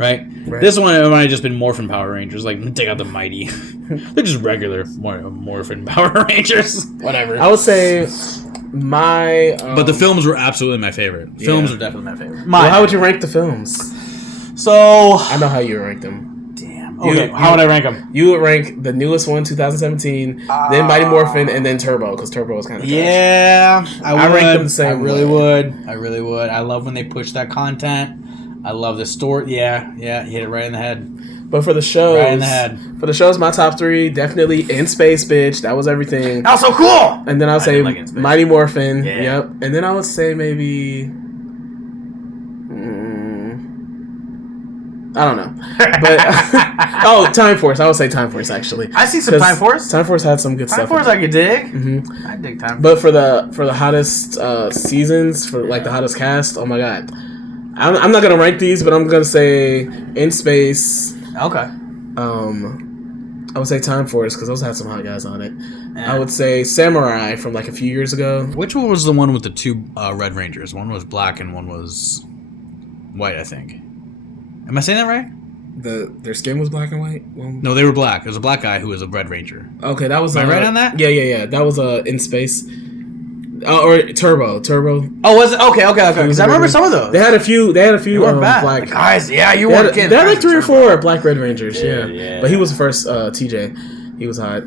Right? This one it might have just been Morphin Power Rangers. Like, take out the Mighty. They're just regular Morphin Power Rangers. Whatever. I would say my... but the films were absolutely my favorite. Films are definitely my favorite. Well, how would you rank the films? So... I know how you would rank them. Damn. Okay, how would I rank them? You would rank the newest one, 2017, then Mighty Morphin, and then Turbo, because Turbo was kind of trash. Yeah, I rank them the same I really way. would. I really would. I love when they push that content. I love the story. Yeah, you hit it right in the head. But for the shows, right in the head. For the shows, my top 3 definitely In Space, bitch. That was everything. That was so cool. And then I'll say like Mighty Morphin. Yeah. Yep. And then I would say maybe. I don't know. But Time Force. I would say Time Force actually. I see some Time Force. Time Force had some good stuff. Time Force I could dig. I dig Time Force. But for the hottest seasons, for like the hottest cast, oh my god. I'm not gonna rank these, but I'm gonna say In Space. Okay. I would say Time Force because those had some hot guys on it. I would say Samurai from like a few years ago. Which one was the one with the 2 Red Rangers? One was black and one was white, I think. Am I saying that right? Their skin was black and white. No, they were black. There was a black guy who was a Red Ranger. Okay, that was. Am I right on that? Yeah. That was In Space. Or Turbo. Oh, was it? Okay. Because I remember some of those. They had a few. They weren't bad. Black guys. Yeah, you weren't kidding. They had like 3 or 4 Black Red Rangers. Yeah. But he was the first. TJ. He was hot.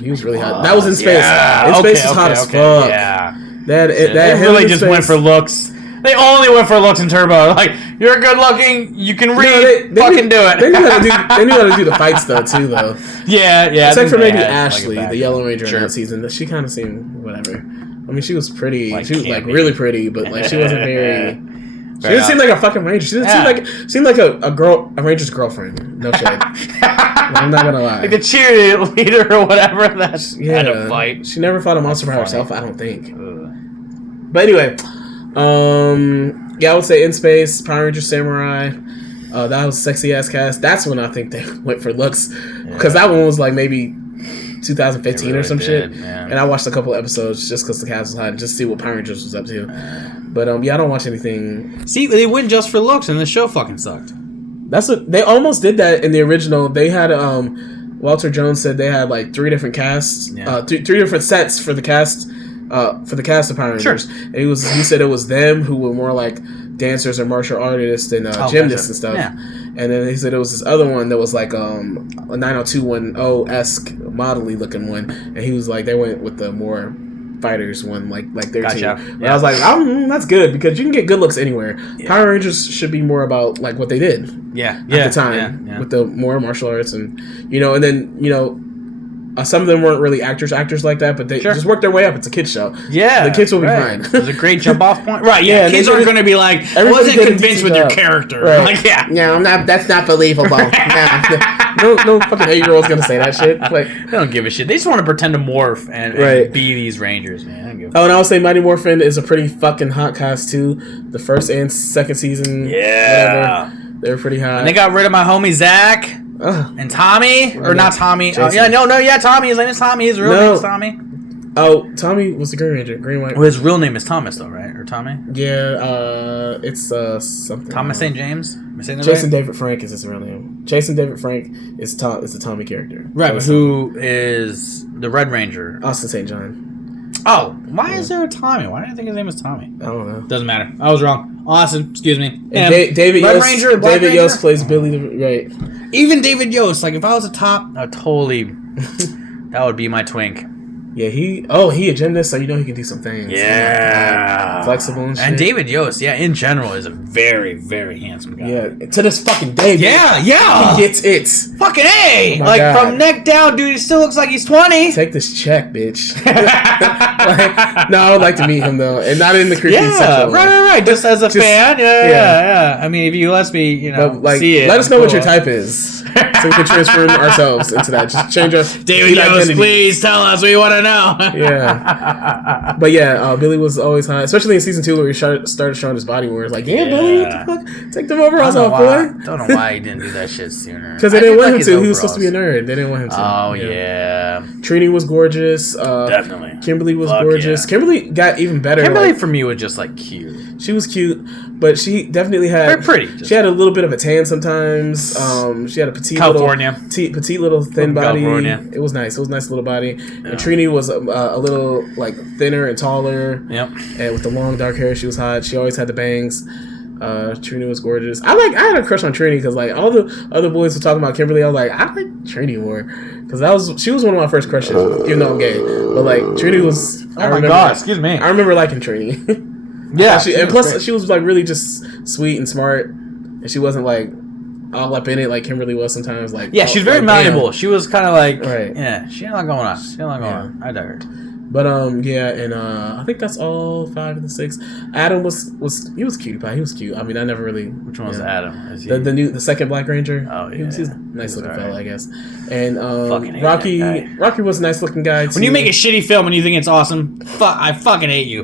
He was really hot. That was In Space. Yeah. In Space was hot as fuck. Yeah. They really just went for looks. They only went for looks in Turbo. Like, you're good looking, you can read, fucking do it. They knew how to do the fights though. Yeah. Except for maybe Ashley, the Yellow Ranger in that season. She kind of seemed whatever. I mean, she was pretty. She was like really pretty, but like she wasn't very. She didn't seem like a fucking ranger. She didn't seem like a ranger's girlfriend. No shade. I'm not gonna lie. Like the cheerleader or whatever. That's had a fight. She never fought a monster by herself. I don't think. But anyway, I would say In Space, Power Rangers Samurai. That was sexy ass cast. That's when I think they went for looks because that one was like maybe 2015 really or some shit. And I watched a couple episodes just because the cast was hot and just see what Power Rangers was up to. But I don't watch anything. See, they went just for looks and the show fucking sucked. That's what they almost did that in the original. They had Walter Jones said they had like 3 different casts, 3 different sets for the cast. For the cast of Power Rangers, and he said it was them who were more like dancers or martial artists and gymnasts and stuff. And then he said it was this other one that was like a 90210-esque modelly looking one, and he was like they went with the more fighters one like their team. And I was like, that's good because you can get good looks anywhere. Power Rangers should be more about like what they did. At the time with the more martial arts and some of them weren't really actors like that, but they just worked their way up. It's a kids show. Yeah, the kids will be fine. There's a great jump off point. Right? Yeah, kids aren't going to be like, I wasn't convinced with your character. Right. Like, no, that's not believable. no, no fucking 8-year-old's gonna say that shit. Like, they don't give a shit. They just want to pretend to morph and be these Rangers, man. And I would say Mighty Morphin is a pretty fucking hot cast too. The first and second season, whatever, they were pretty hot. And they got rid of my homie Zach and Tommy, or not Tommy. Tommy. His name is Tommy. His real name is Tommy. Oh, Tommy was the Green Ranger. Green White. Well, his real name is Thomas, though, right? Or Tommy? Yeah, it's something. Thomas St. James? Am I saying that Jason right? David Frank is his real name. Jason David Frank is the Tommy character. Right, but who is the Red Ranger? Austin St. John. Oh, why is there a Tommy? Why did I think his name was Tommy? I don't know. Doesn't matter. I was wrong. Austin, excuse me. David Red Yost, Ranger, Black David Ranger? Yost plays Billy. Right. Even David Yost. Like, if I was a top, that would be my twink. Yeah, he a gymnast, so you know he can do some things. Yeah. Flexible and shit. And David Yost, in general, is a very, very handsome guy. Yeah, to this fucking day. Yeah. He gets it. Fucking A! Oh like, God. from neck down, dude, he still looks like he's 20. Take this check, bitch. No, I would like to meet him, though. And not in the creepy sexual way. Right. Just as a fan. Yeah. I mean, if you let me, see it. Let us know what your type is. So we can transform ourselves into that. Just change our David Yost, please tell us. We want to know. Yeah. But Billy was always hot, especially in season 2 where he started showing his body more. It's like, Billy, what the fuck? Take them overalls off, boy. Don't know why he didn't do that shit sooner. Because they didn't want him to. He was supposed to be a nerd. They didn't want him to. Oh, yeah. Trini was gorgeous. Definitely. Kimberly was gorgeous. Yeah. Kimberly got even better. Kimberly, for me, was just, cute. She was cute, but she definitely had... Very pretty. She had a little bit of a tan sometimes. She had a petite little thin body. California. It was nice. It was a nice little body. Yeah. And Trini was a little, thinner and taller. Yep. And with the long, dark hair, she was hot. She always had the bangs. Trini was gorgeous. I had a crush on Trini because all the other boys were talking about Kimberly. I was like, I like Trini more because she was one of my first crushes, even though I'm gay. But Trini was. Oh my god! Excuse me. I remember liking Trini. Yeah, and plus she was really just sweet and smart, and she wasn't all up in it like Kimberly was sometimes. She's very malleable. She was kind of right. Yeah, she had a lot going on. I dug her. But I think that's all 5 of the 6. Adam was he was cute pie. He was cute. I mean, I never really. Which one was Adam? The second Black Ranger. Oh yeah, he's a nice looking fella, I guess. And Rocky was a nice looking guy too. When you make a shitty film and you think it's awesome, I fucking hate you.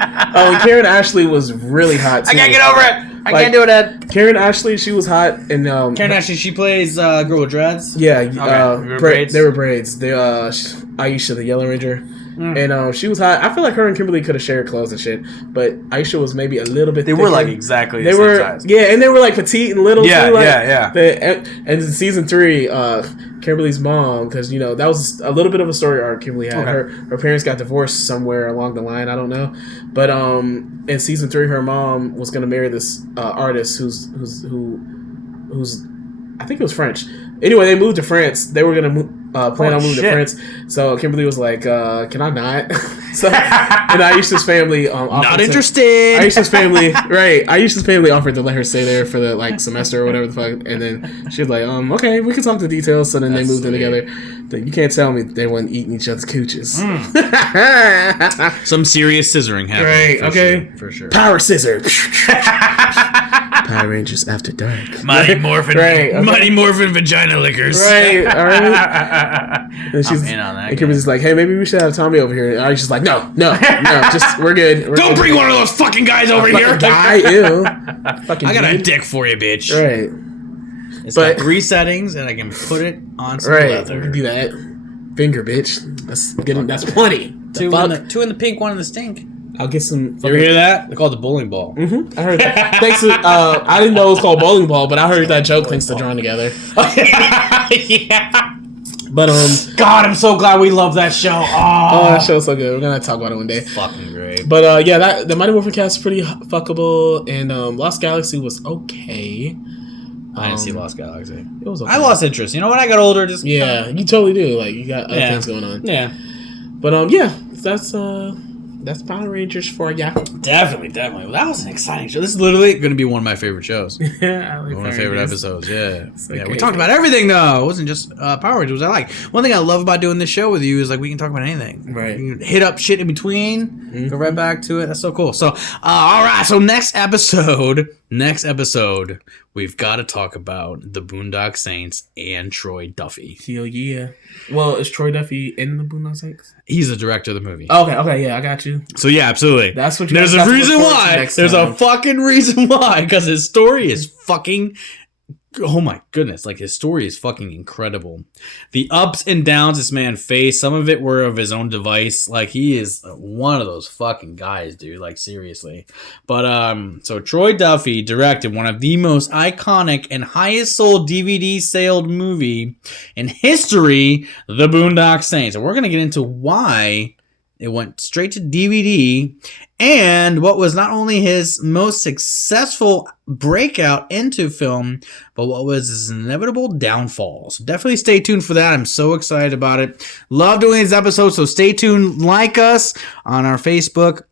And Karen Ashley was really hot too. I can't get over it. I can't do it, Ed. Karen Ashley, she was hot, and Karen Ashley, she plays girl with dreads. Yeah, braids. They were braids. They Aisha, the Yellow Ranger, and she was hot. I feel like her and Kimberly could have shared clothes and shit, but Aisha was maybe a little bit. They thicker. were exactly the same size. Yeah, and they were petite and little. Yeah, too, yeah. And in season 3, Kimberly's mom, because that was a little bit of a story arc Kimberly had. Okay. Her parents got divorced somewhere along the line. I don't know, but in season 3, her mom was gonna marry this artist who's I think it was French. Anyway, they moved to France. They were gonna plan on moving to France. So Kimberly was like, "Can I not?" So and Aisha's family not interested. Aisha's family, right? Aisha's family offered to let her stay there for the semester or whatever the fuck, and then she was like, "Okay, we can talk the details." So then they moved in together. You can't tell me they weren't eating each other's cooches. Some serious scissoring happened. Right? Okay, for sure. Power scissor. Power Rangers After Dark. Mighty Morphin. Right. Okay. Mighty Morphin vagina lickers. Right. All right. And she's in on that. And Kimberly's like, "Hey, maybe we should have Tommy over here." And I was just like, "No, just we're good. Don't bring one of those fucking guys over here." Guy, ew. Fucking I got a dick for you, bitch. Right. It's got 3 settings, and I can put it on some leather. We can do that. Finger, bitch. That's plenty. 2 in the pink, 1 in the stink. I'll get some. You ever hear that? They're called the bowling ball. Mm-hmm. I heard that. Thanks to, I didn't know it was called bowling ball, but I heard that joke thanks to Drawn Together. Yeah. But God, I'm so glad we love that show. Oh, that show's so good. We're gonna talk about it one day. Fucking great. But the Mighty Morphin cast is pretty fuckable, and Lost Galaxy was okay. I didn't see Lost Galaxy. It was okay. I lost interest. You know, when I got older, just you totally do. You got other things going on. Yeah. But that's Power Rangers for ya. Definitely. Well, that was an exciting show. This is literally going to be one of my favorite shows. Yeah, I like one of my favorite episodes. Yeah. Okay. We talked about everything though. It wasn't just Power Rangers. One thing I love about doing this show with you is we can talk about anything. Right. You can hit up shit in between. Mm-hmm. Go right back to it. That's so cool. So, all right. So next episode, Next episode, we've got to talk about the Boondock Saints and Troy Duffy. Hell yeah. Well, is Troy Duffy in the Boondock Saints? He's the director of the movie. Okay, yeah, I got you. So yeah, absolutely. That's what you. There's a reason why. There's a fucking reason why. Because his story is fucking. Oh my goodness, like his story is fucking incredible. The ups and downs this man faced, some of it were of his own device. Like he is one of those fucking guys, dude, like seriously. But so Troy Duffy directed one of the most iconic and highest sold DVD sold movie in history, The Boondock Saints. And we're going to get into why it went straight to DVD and what was not only his most successful breakout into film, but what was his inevitable downfall. So definitely stay tuned for that. I'm so excited about it. Love doing these episodes, so stay tuned. Like us on our Facebook.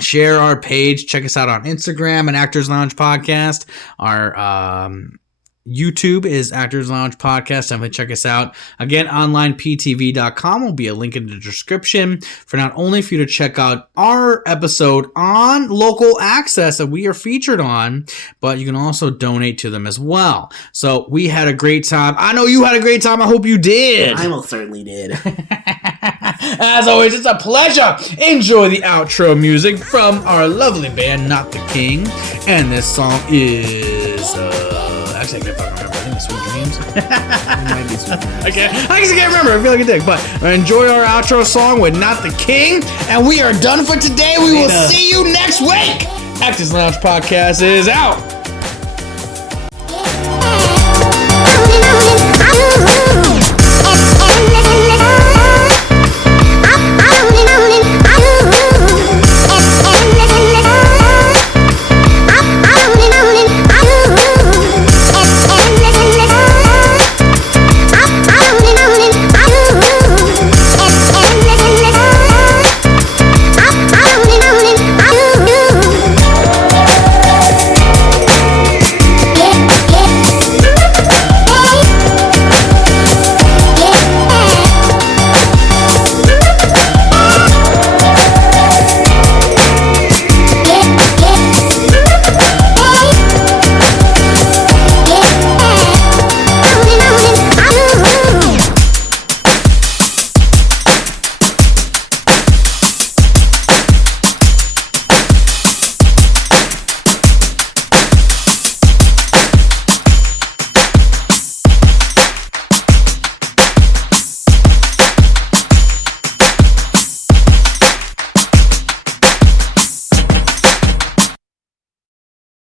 Share our page. Check us out on Instagram and Actors Lounge Podcast. Our YouTube is Actors Lounge Podcast. Definitely check us out. Again, onlineptv.com will be a link in the description for not only for you to check out our episode on local access that we are featured on, but you can also donate to them as well. So we had a great time. I know you had a great time. I hope you did. I most certainly did. As always, it's a pleasure. Enjoy the outro music from our lovely band, Not the King. And this song is... Actually, I can't fucking remember. I think it's Sweet Dreams. I just can't remember. I feel like a dick. But enjoy our outro song with Not the King. And we are done for today. We will see you next week. Actors Lounge Podcast is out.